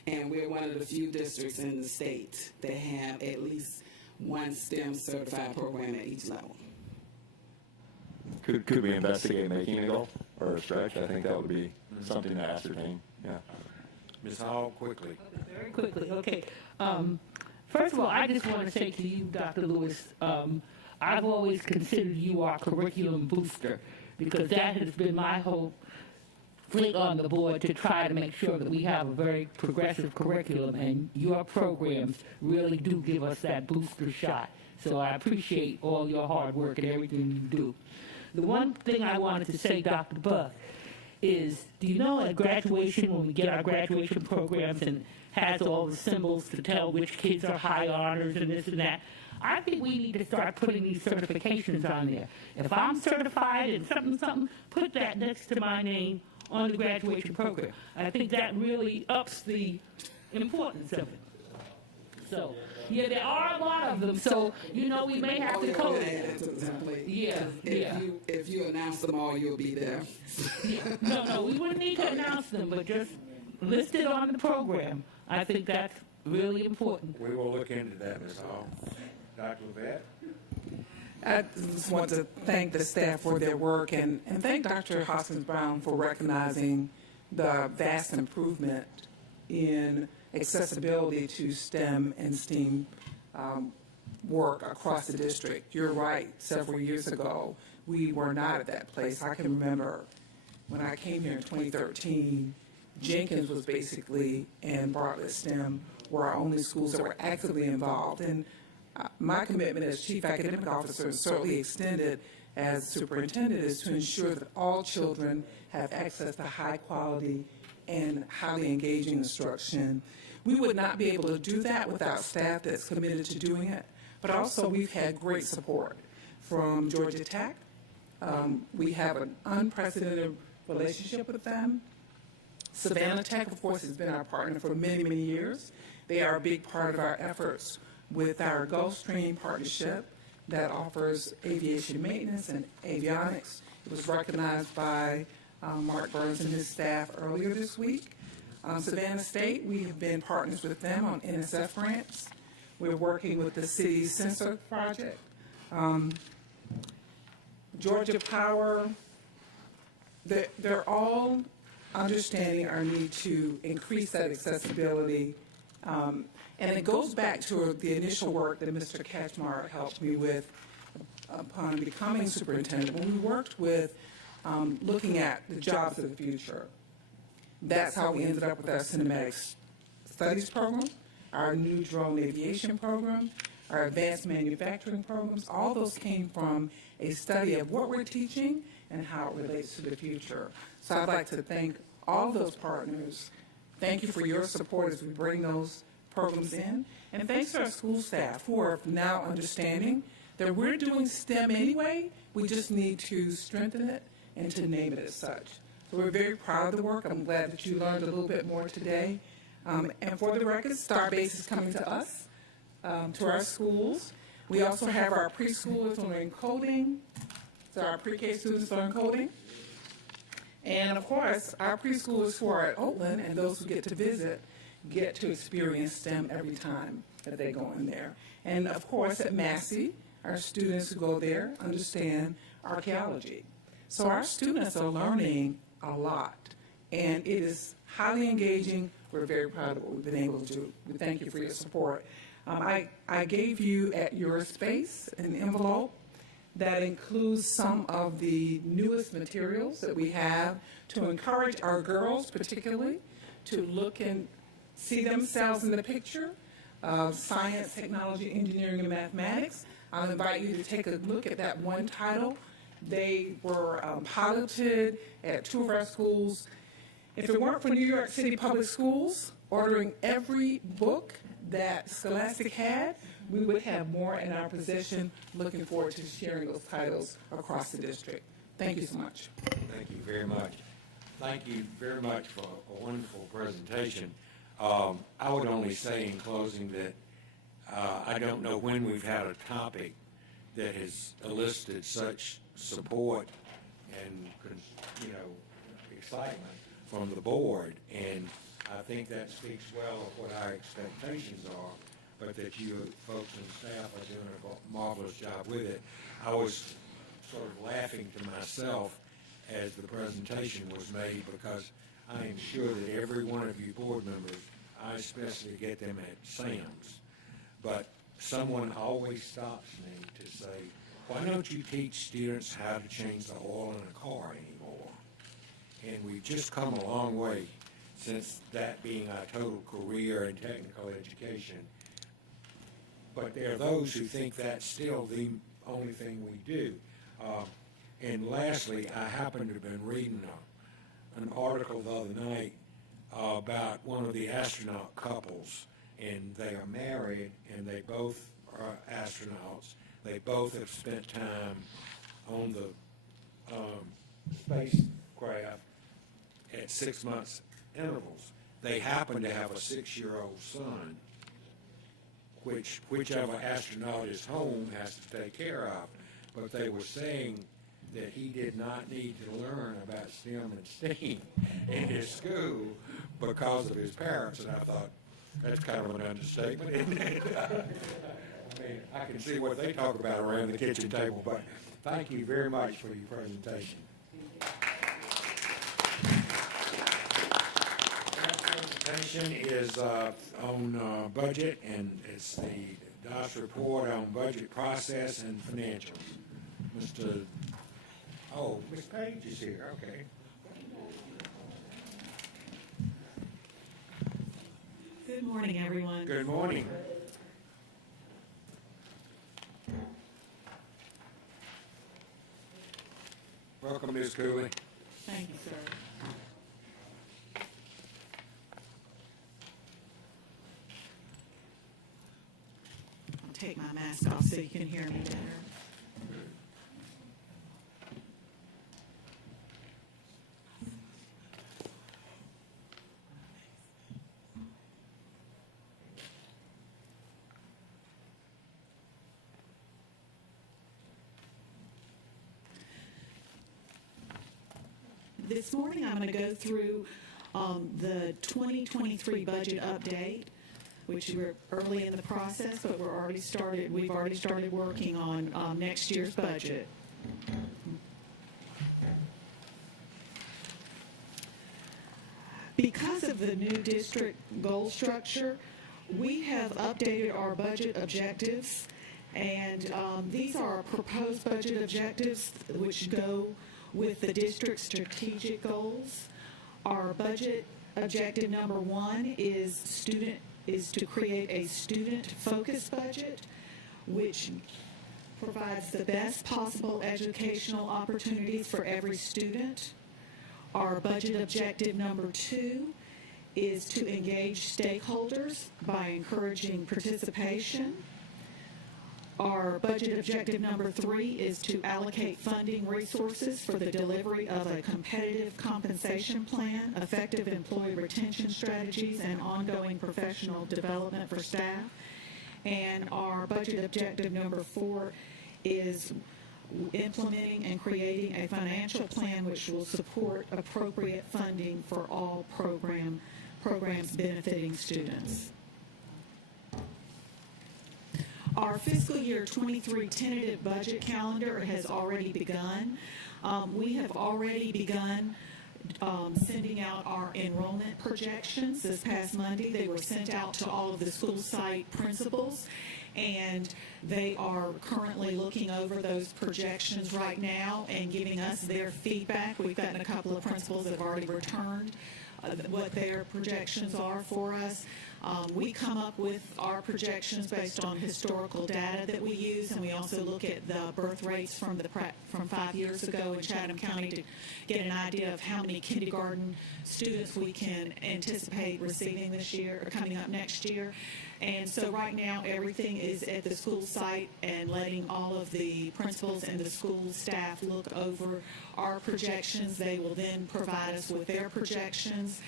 And we're one of the few districts in the state that have at least one STEM certified program at each level. Could we investigate making a goal or a stretch? I think that would be something to ascertain. Yeah. Ms. Hall, quickly. Very quickly, okay. First of all, I just want to say to you, Dr. Lewis, I've always considered you our curriculum booster because that has been my hope flick on the board to try to make sure that we have a very progressive curriculum, and your programs really do give us that booster shot. So I appreciate all your hard work and everything you do. The one thing I wanted to say, Dr. Buck, is, do you know at graduation, when we get our graduation programs and has all the symbols to tell which kids are high honors and this and that, I think we need to start putting these certifications on there. If I'm certified in something, put that next to my name on the graduation program. I think that really ups the importance of it. So, yeah, there are a lot of them, so, you know, we may have to code it. Yeah, yeah. If you announce them all, you'll be there. Yeah. No, we wouldn't need to announce them, but just list it on the program. I think that's really important. We will look into that, Ms. Hall. Dr. Levette? I just want to thank the staff for their work and thank Dr. Hoskins-Brown for recognizing the vast improvement in accessibility to STEM and STEAM work across the district. You're right, several years ago, we were not at that place. I can remember when I came here in 2013, Jenkins was basically, and Bartlett STEM were our only schools that were actively involved. And my commitment as Chief Academic Officer, and certainly extended as Superintendent, is to ensure that all children have access to high quality and highly engaging instruction. We would not be able to do that without staff that's committed to doing it, but also we've had great support from Georgia Tech. We have an unprecedented relationship with them. Savannah-Chatham, of course, has been our partner for many, many years. They are a big part of our efforts with our Gulfstream partnership that offers aviation maintenance and avionics. It was recognized by Mark Burns and his staff earlier this week. Savannah State, we have been partners with them on NSF grants. We're working with the city's sensor project. Georgia Power, they're all understanding our need to increase that accessibility. And it goes back to the initial work that Mr. Kaczmar helped me with upon becoming superintendent. When we worked with looking at the jobs of the future, that's how we ended up with our cinematic studies program, our new drone aviation program, our advanced manufacturing programs. All those came from a study of what we're teaching and how it relates to the future. So I'd like to thank all of those partners. Thank you for your support as we bring those programs in. And thanks to our school staff who are now understanding that we're doing STEM anyway. We just need to strengthen it and to name it as such. So we're very proud of the work. I'm glad that you learned a little bit more today. And for the record, Starbase is coming to us, to our schools. We also have our preschoolers learning coding. So our pre-K students learn coding. And of course, our preschoolers who are at Oakland and those who get to visit get to experience STEM every time that they go in there. And of course, at Massey, our students who go there understand archaeology. So our students are learning a lot, and it is highly engaging. We're very proud of what we've been able to do. We thank you for your support. I gave you at your space an envelope that includes some of the newest materials that we have to encourage our girls particularly to look and see themselves in the picture of science, technology, engineering, and mathematics. I'll invite you to take a look at that one title. They were piloted at 2 of our schools. If it weren't for New York City Public Schools ordering every book that Scholastic had, we would have more in our possession. Looking forward to sharing those titles across the district. Thank you so much. Thank you very much. Thank you very much for a wonderful presentation. I would only say in closing that I don't know when we've had a topic that has elicited such support and, excitement from the board, and I think that speaks well of what our expectations are, but that you folks and staff are doing a marvelous job with it. I was sort of laughing to myself as the presentation was made, because I am sure that every one of you board members, I especially get them at Sam's, but someone always stops me to say, why don't you teach students how to change the oil in a car anymore? and we've just come a long way since that being our total career and technical education. But there are those who think that's still the only thing we do. And lastly, I happened to have been reading an article the other night about one of the astronaut couples, and they are married, and they both are astronauts. They both have spent time on the spacecraft at 6 months intervals. They happen to have a 6-year-old son, whichever astronaut is home has to take care of. But they were saying that he did not need to learn about STEM and STEAM in his school because of his parents. And I thought, that's kind of an understatement, isn't it? I mean, I can see what they talk about around the kitchen table, but thank you very much for your presentation. Presentation is on budget, and it's the DOS report on budget process and financials. Ms. Page is here, okay. Good morning, everyone. Good morning. Welcome, Ms. Cooley. Thank you, sir. I'll take my mask off so you can hear me better. This morning, I'm going to go through the 2023 budget update, which we're early in the process, but we've already started working on next year's budget. Because of the new district goal structure, we have updated our budget objectives, and these are proposed budget objectives which go with the district's strategic goals. Our budget objective number 1 is to create a student-focused budget, which provides the best possible educational opportunities for every student. Our budget objective number 2 is to engage stakeholders by encouraging participation. Our budget objective number 3 is to allocate funding resources for the delivery of a competitive compensation plan, effective employee retention strategies, and ongoing professional development for staff. And our budget objective number 4 is implementing and creating a financial plan which will support appropriate funding for all programs benefiting students. Our fiscal year 23 tentative budget calendar has already begun. We have already begun sending out our enrollment projections this past Monday. They were sent out to all of the school site principals, and they are currently looking over those projections right now and giving us their feedback. We've gotten a couple of principals that have already returned what their projections are for us. We come up with our projections based on historical data that we use, and we also look at the birth rates from 5 years ago in Chatham County to get an idea of how many kindergarten students we can anticipate receiving this year or coming up next year. And so right now, everything is at the school site and letting all of the principals and the school staff look over our projections. They will then provide us with their projections.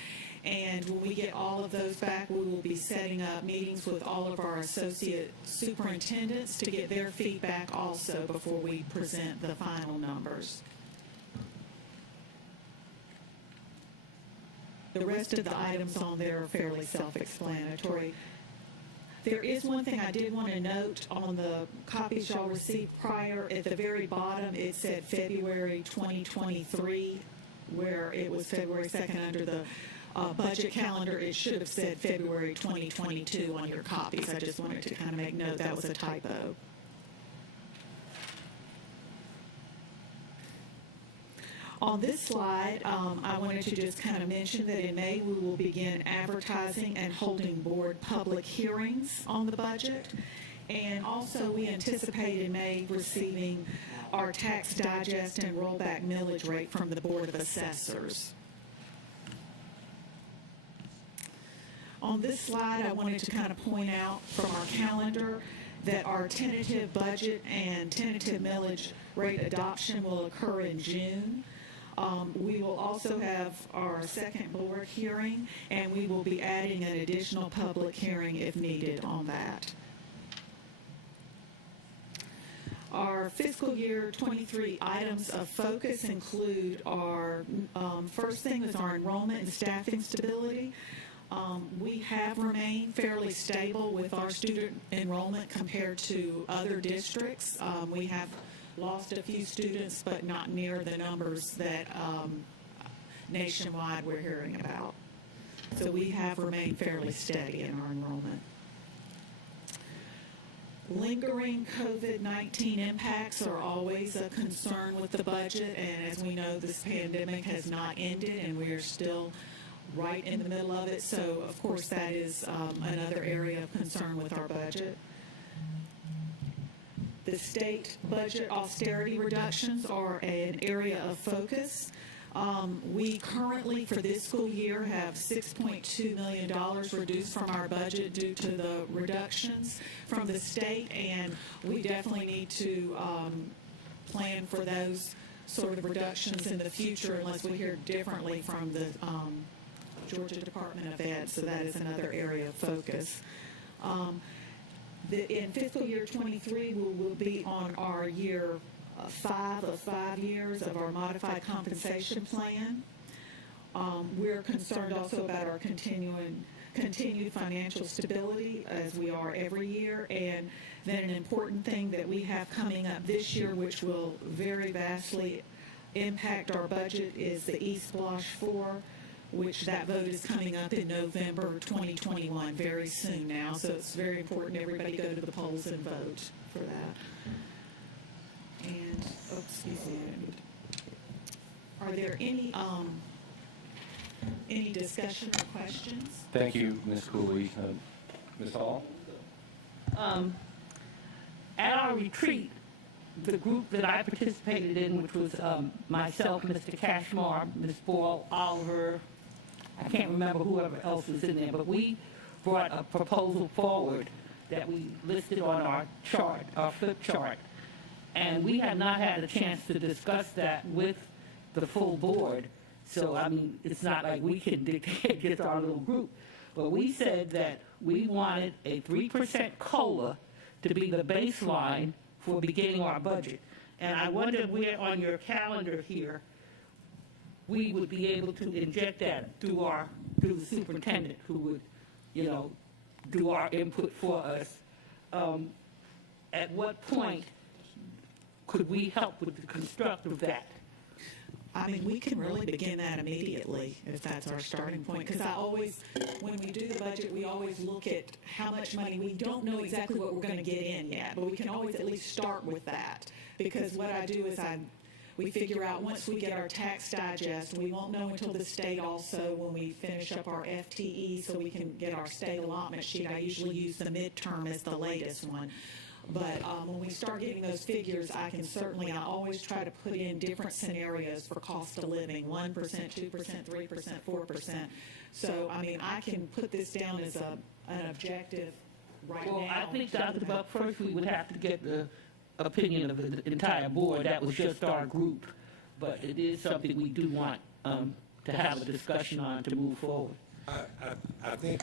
And when we get all of those back, we will be setting up meetings with all of our associate superintendents to get their feedback also before we present the final numbers. The rest of the items on there are fairly self-explanatory. There is one thing I did want to note on the copies y'all received prior. At the very bottom, it said February 2023, where it was February 2nd under the budget calendar. It should have said February 2022 on your copies. I just wanted to kind of make note that was a typo. On this slide, I wanted to just kind of mention that in May, we will begin advertising and holding board public hearings on the budget. And also, we anticipate in May receiving our tax digest and rollback millage rate from the Board of Assessors. On this slide, I wanted to kind of point out from our calendar that our tentative budget and tentative millage rate adoption will occur in June. We will also have our second board hearing, and we will be adding an additional public hearing if needed on that. Our fiscal year 23 items of focus include our first thing is our enrollment and staffing stability. We have remained fairly stable with our student enrollment compared to other districts. We have lost a few students, but not near the numbers that nationwide we're hearing about. So we have remained fairly steady in our enrollment. Lingering COVID-19 impacts are always a concern with the budget, and as we know, this pandemic has not ended, and we are still right in the middle of it. So, of course, that is another area of concern with our budget. The state budget austerity reductions are an area of focus. We currently, for this school year, have $6.2 million reduced from our budget due to the reductions from the state, and we definitely need to plan for those sort of reductions in the future unless we hear differently from the Georgia Department of Ed, so that is another area of focus. In fiscal year 23, we will be on our year 5 of 5 years of our modified compensation plan. We're concerned also about our continued financial stability, as we are every year, and then an important thing that we have coming up this year, which will very vastly impact our budget, is the East Blosh 4, which that vote is coming up in November 2021, very soon now. So it's very important everybody go to the polls and vote for that. And, oh, excuse me. Are there any discussion or questions? Thank you, Ms. Cooley. Ms. Hall? At our retreat, the group that I participated in, which was myself, Mr. Cashmore, Ms. Boyle, Oliver, I can't remember whoever else was in there, but we brought a proposal forward that we listed on our chart, our flip chart. And we have not had a chance to discuss that with the full board. So, I mean, it's not like we can dictate just our little group. But we said that we wanted a 3% COLA to be the baseline for beginning our budget. And I wonder where on your calendar here we would be able to inject that through the superintendent, who would, do our input for us. At what point could we help with the construct of that? I mean, we can really begin that immediately if that's our starting point. Because when we do the budget, we always look at how much money. We don't know exactly what we're going to get in yet, but we can always at least start with that. Because what I do is we figure out once we get our tax digest, we won't know until the state also when we finish up our FTE so we can get our state allotment sheet. I usually use the midterm as the latest one. But when we start getting those figures, I always try to put in different scenarios for cost of living, 1%, 2%, 3%, 4%. So, I mean, I can put this down as an objective right now. Well, I think, Dr. Buck, first we would have to get the opinion of the entire board. That was just our group. But it is something we do want to have a discussion on to move forward. I think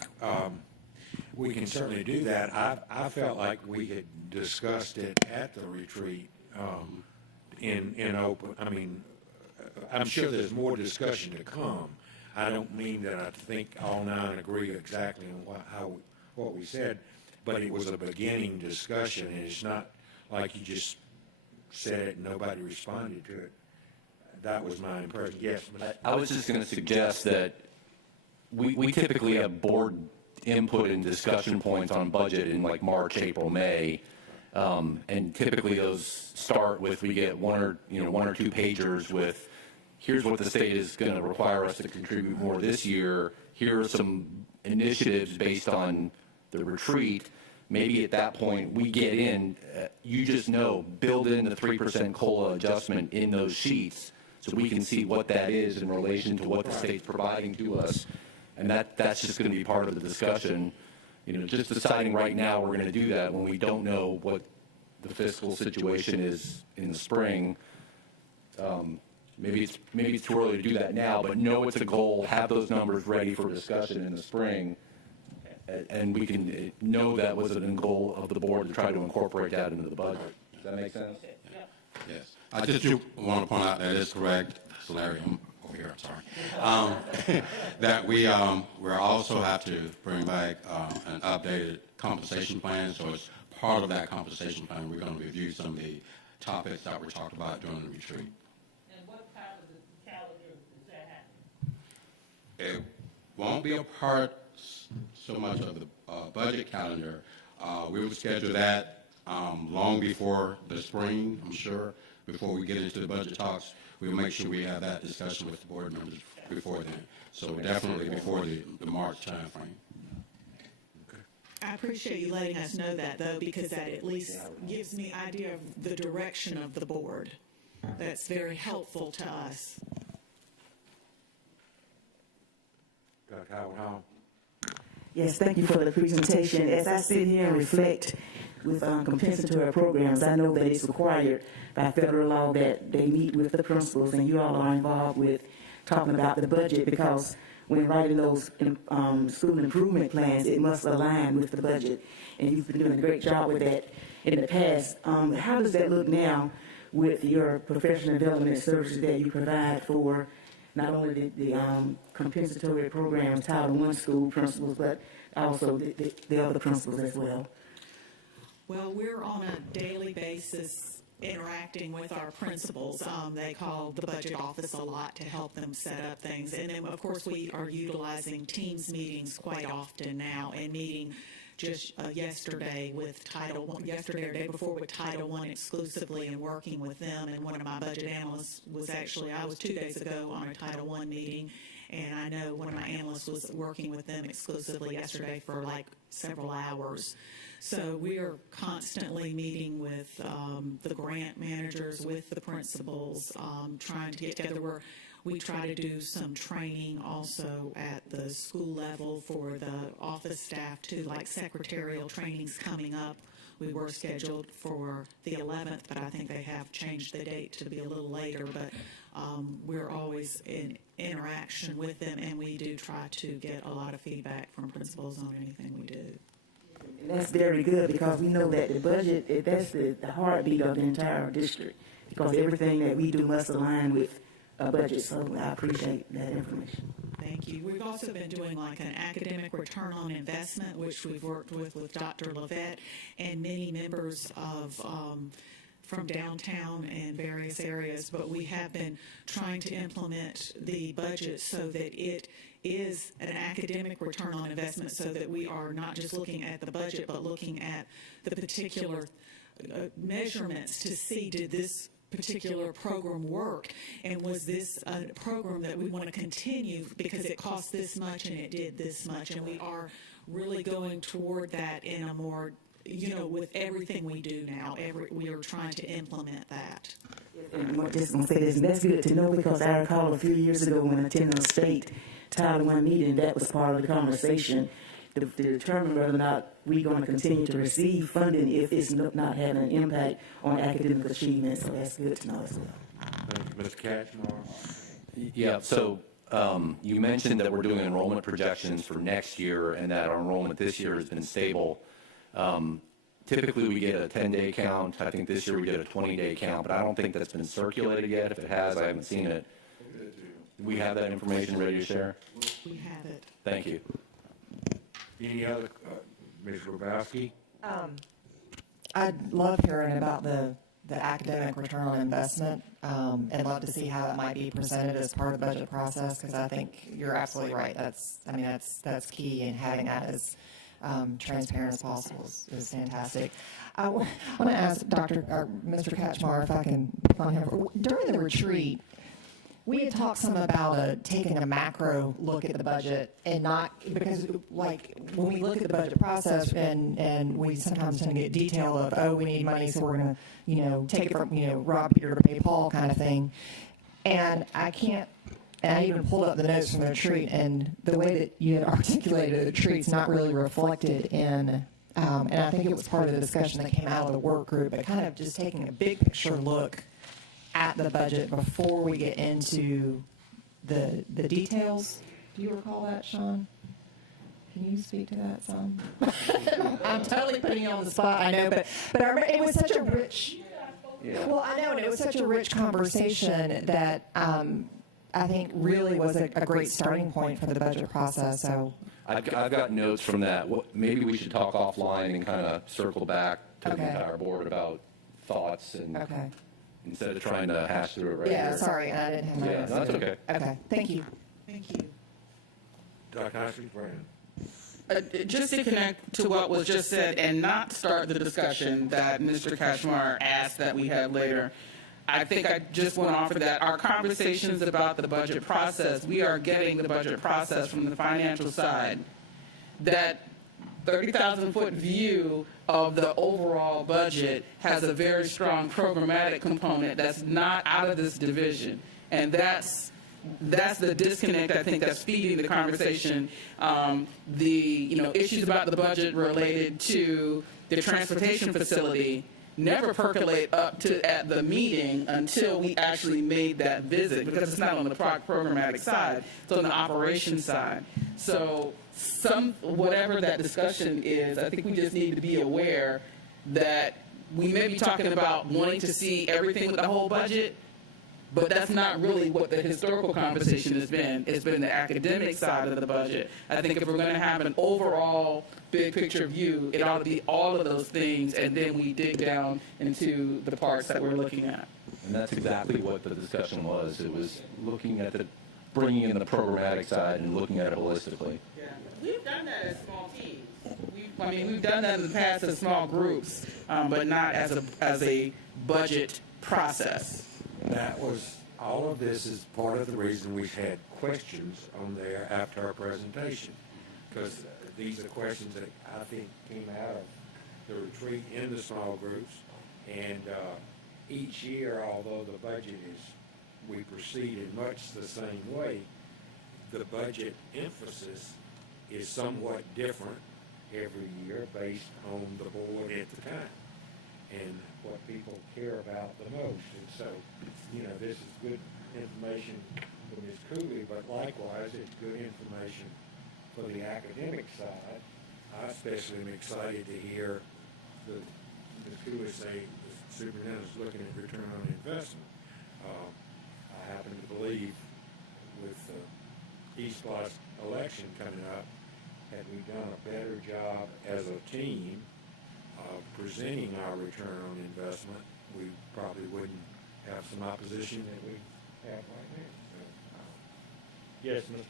we can certainly do that. I felt like we had discussed it at the retreat in open. I mean, I'm sure there's more discussion to come. I don't mean that I think all 9 agree exactly on what we said, but it was a beginning discussion, and it's not like you just said it and nobody responded to it. That was my impression. Yes, I was just going to suggest that we typically have board input and discussion points on budget in like March, April, May, and typically those start with we get one or two pagers with here's what the state is going to require us to contribute more this year. Here are some initiatives based on the retreat. Maybe at that point we get in, you just know, build in the 3% COLA adjustment in those sheets so we can see what that is in relation to what the state's providing to us. And that's just going to be part of the discussion. You know, just deciding right now we're going to do that when we don't know what the fiscal situation is in the spring. Maybe it's too early to do that now, but know it's a goal, have those numbers ready for discussion in the spring, and we can know that was a goal of the board to try to incorporate that into the budget. Does that make sense? Yes. I just do want to point out that it's correct. It's Larry, I'm over here, I'm sorry. That we also have to bring back an updated compensation plan. So as part of that compensation plan, we're going to review some of the topics that were talked about during the retreat. And what time of the calendar does that happen? It won't be a part so much of the budget calendar. We will schedule that long before the spring, I'm sure. Before we get into the budget talks, we'll make sure we have that discussion with the board members before then. So definitely before the March timeframe. I appreciate you letting us know that, though, because that at least gives me an idea of the direction of the board. That's very helpful to us. Dr. Howard Hall. Yes, thank you for the presentation. As I sit here and reflect with compensatory programs, I know that it's required by federal law that they meet with the principals, and you all are involved with talking about the budget, because when writing those school improvement plans, it must align with the budget. And you've been doing a great job with that in the past. How does that look now with your professional development services that you provide for not only the compensatory programs, Title I school principals, but also the other principals as well? Well, we're on a daily basis interacting with our principals. They call the budget office a lot to help them set up things. And then, of course, we are utilizing Teams meetings quite often now, and meeting just yesterday with Title I, yesterday or day before with Title I exclusively, and working with them. And one of my budget analysts was actually, I was 2 days ago on a Title I meeting, and I know one of my analysts was working with them exclusively yesterday for like several hours. So we are constantly meeting with the grant managers, with the principals, trying to get together. We try to do some training also at the school level for the office staff too, like secretarial trainings coming up. We were scheduled for the 11th, but I think they have changed the date to be a little later. But we're always in interaction with them, and we do try to get a lot of feedback from principals on anything we do. And that's very good, because we know that the budget, that's the heartbeat of the entire district, because everything that we do must align with a budget. So I appreciate that information. Thank you. We've also been doing like an academic return on investment, which we've worked with Dr. Levette and many members of from downtown and various areas, but we have been trying to implement the budget so that it is an academic return on investment, so that we are not just looking at the budget, but looking at the particular measurements to see, did this particular program work, and was this a program that we want to continue because it cost this much and it did this much. And we are really going toward that in a more, with everything we do now, we are trying to implement that. And I'm just going to say this, and that's good to know, because I recall a few years ago when attending a state Title I meeting, that was part of the conversation to determine whether or not we're going to continue to receive funding if it's not having an impact on academic achievement. So that's good to know as well. Thank you, Mr. Catchmore. Yeah, so you mentioned that we're doing enrollment projections for next year, and that our enrollment this year has been stable. Typically, we get a 10-day count. I think this year we did a 20-day count, but I don't think that's been circulated yet. If it has, I haven't seen it. Do we have that information ready to share? We have it. Thank you. Any other, Ms. Grabowski? I'd love hearing about the academic return on investment, and love to see how it might be presented as part of the budget process, because I think you're absolutely right. That's key, and having that as transparent as possible is fantastic. I want to ask Mr. Katchmar, if I can pick on him. During the retreat, we had talked some about taking a macro look at the budget and not, because like when we look at the budget process and we sometimes tend to get detail of, oh, we need money, so we're going to, take it from, rob Peter to pay Paul kind of thing. And I even pulled up the notes from the retreat, and the way that you had articulated the retreat's not really reflected in, and I think it was part of the discussion that came out of the work group, but kind of just taking a big picture look at the budget before we get into the details. Do you recall that, Sean? Can you speak to that some? I'm totally putting you on the spot, I know, but I remember it was such a rich, well, I know, and it was such a rich conversation that I think really was a great starting point for the budget process. So I've got notes from that. Maybe we should talk offline and kind of circle back to the entire board about thoughts and instead of trying to hash through it right yeah, here. sorry, I didn't have my Yeah, notes. that's okay. Okay, thank you. Thank you. Dr. Ashley Brown. Just to connect to what was just said and not start the discussion that Mr. Kashmar asked that we have later, I think I just want to offer that our conversations about the budget process, we are getting the budget process from the financial side. That 30,000-foot view of the overall budget has a very strong programmatic component that's not out of this division. And that's the disconnect, I think, that's feeding the conversation. The issues about the budget related to the transportation facility never percolate up to at the meeting until we actually made that visit, because it's not on the programmatic side, it's on the operations side. So whatever that discussion is, I think we just need to be aware that we may be talking about wanting to see everything with the whole budget, but that's not really what the historical conversation has been. It's been the academic side of the budget. I think if we're going to have an overall big picture view, it ought to be all of those things, and then we dig down into the parts that we're looking at. And that's exactly what the discussion was. It was looking at bringing in the programmatic side and looking at it holistically. Yeah, we've done that as small teams. We've done that in the past as small groups, but not as a budget process. That was, all of this is part of the reason we've had questions on there after our presentation, because these are questions that I think came out of the retreat in the small groups, and each year, although the budget we proceed in much the same way, the budget emphasis is somewhat different every year based on the board at the time and what people care about the most. And so, this is good information for Ms. Cooley, but likewise, it's good information for the academic side. I especially am excited to hear Ms. Cooley say the superintendent's looking at return on investment. I happen to believe with the East Plus election coming up, had we done a better job as a team of presenting our return on investment, we probably wouldn't have some opposition that we have right now. So, yes, Mr.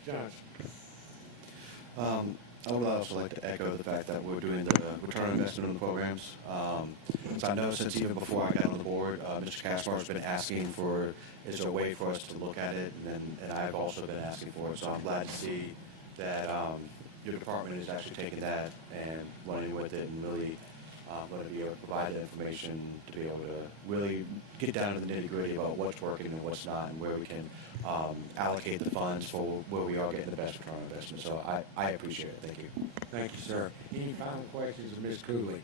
Johnson. I would also like to echo the fact that we're doing the return on investment on the programs. So I know since even before I got on the board, Mr. Kaspar has been asking for, is there a way for us to look at it? And I've also been asking for it. So I'm glad to see that your department is actually taking that and running with it and really going to be able to provide the information to be able to really get down to the nitty-gritty about what's working and what's not, and where we can allocate the funds for where we are getting the best return on investment. So I appreciate it. Thank you. Thank you, sir. Any final questions of Ms. Cooley?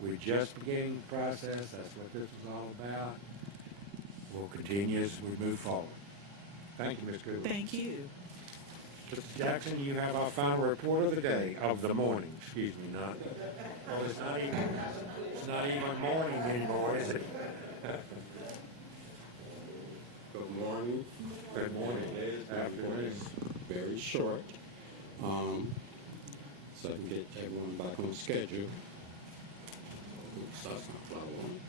We're just beginning the process. That's what this is all about. We'll continue as we move forward. Thank you, Ms. Cooley. Thank you. Mr. Jackson, you have our final report of the day, of the morning, excuse me, not, oh, it's not even morning anymore, is it? Good morning. Good morning. Afternoon. Very short, so I can get everyone back on schedule. Oops, that's not what I want.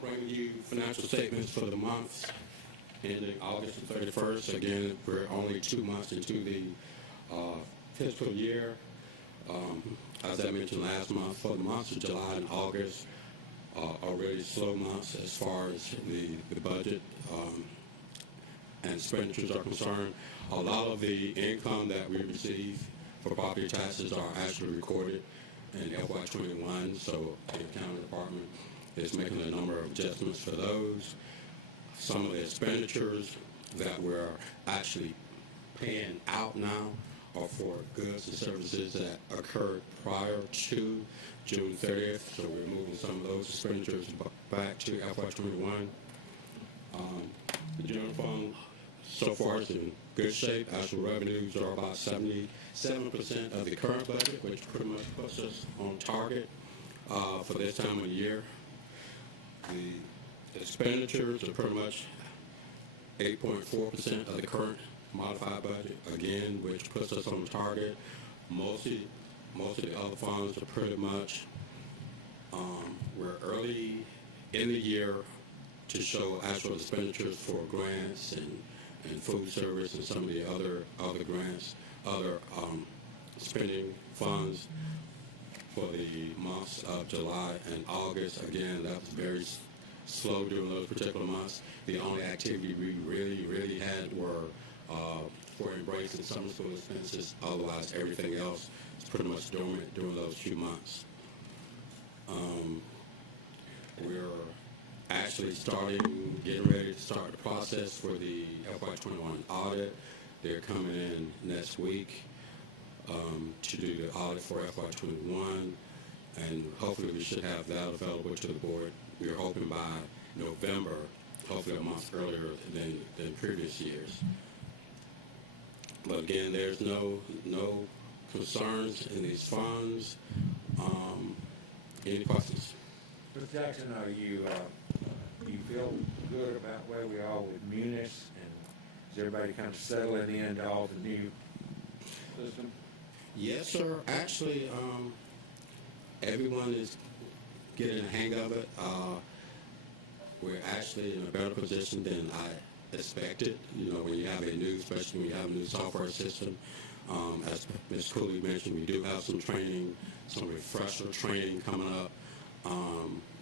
to bring you financial statements for the months ending August the 31st. Again, we're only 2 months into the fiscal year. As I mentioned last month, for the months of July and August are really slow months as far as the budget and expenditures are concerned. A lot of the income that we receive for property taxes are actually recorded in FY21, so the accounting department is making a number of adjustments for those. Some of the expenditures that we're actually paying out now are for goods and services that occurred prior to June 30th, so we're moving some of those expenditures back to FY21. The general fund so far is in good shape. Actual revenues are about 77% of the current budget, which pretty much puts us on target for this time of the year. The expenditures are pretty much 8.4% of the current modified budget, again, which puts us on target. Most of the other funds are pretty much, we're early in the year to show actual expenditures for grants and food service and some of the other grants, other spending funds for the months of July and August. Again, that was very slow during those particular months. The only activity we really had were for embracing summer school expenses. Otherwise, everything else is pretty much dormant during those few months. We're actually getting ready to start the process for the FY21 audit. They're coming in next week to do the audit for FY21, and hopefully we should have that available to the board. We're hoping by November, hopefully a month earlier than previous years. But again, there's no concerns in these funds. Any questions? Mr. Jackson, are you feel good about where we are with Munis, and is everybody kind of settling into all the new system? Yes, sir. Actually, everyone is getting a hang of it. We're actually in a better position than I expected. You know, when you have especially when you have a new software system. As Ms. Cooley mentioned, we do have some training, some refresher training coming up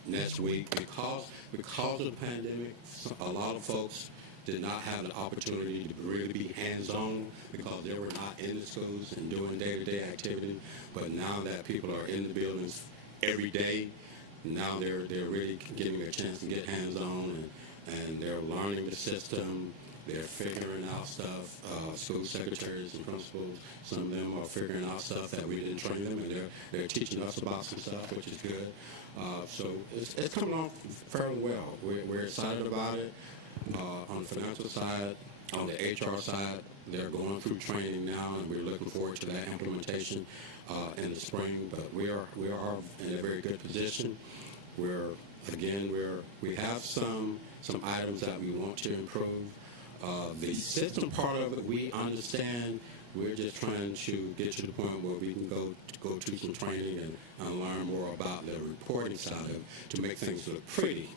next week. Because of the pandemic, a lot of folks did not have an opportunity to really be hands-on because they were not in the schools and doing day-to-day activity. But now that people are in the buildings every day, now they're really getting a chance to get hands-on, and they're learning the system. They're figuring out stuff. School secretaries and principals, some of them are figuring out stuff that we didn't train them, and they're teaching us about some stuff, which is good. So it's coming along fairly well. We're excited about it. On the financial side, on the HR side, they're going through training now, and we're looking forward to that implementation in the spring. But we are in a very good position. We have some items that we want to improve. The system part of it, we understand. We're just trying to get to the point where we can go to some training and learn more about the reporting side of it to make things look pretty.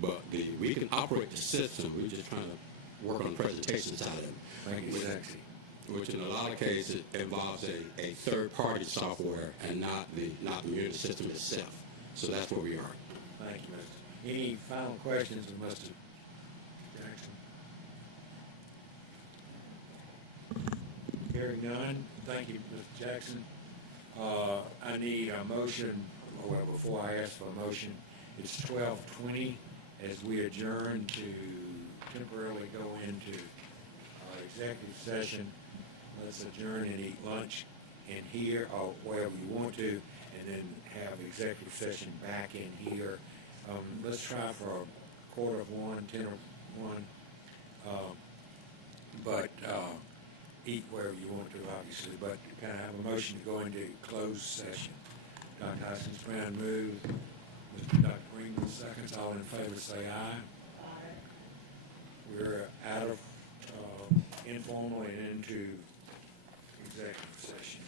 But we can operate the system. We're just trying to work on the presentation side of it. Thank you, sexy. Which in a lot of cases involves a third-party software and not the Unity system itself. So that's where we are. Thank you, Mr. Any final questions of Mr. Jackson? Hearing none, thank you, Mr. Jackson. I need a motion. Well, before I ask for a motion, it's 12:20 as we adjourn to temporarily go into executive session. Let's adjourn and eat lunch in here or wherever you want to, and then have executive session back in here. Let's try for 1:45, 10:01, but eat wherever you want to, obviously. But kind of have a motion to go into closed session. Dr. Hosins Brown moved. Dr. Greenwood seconds. All in favor say aye. Aye. We're out of informal and into executive session.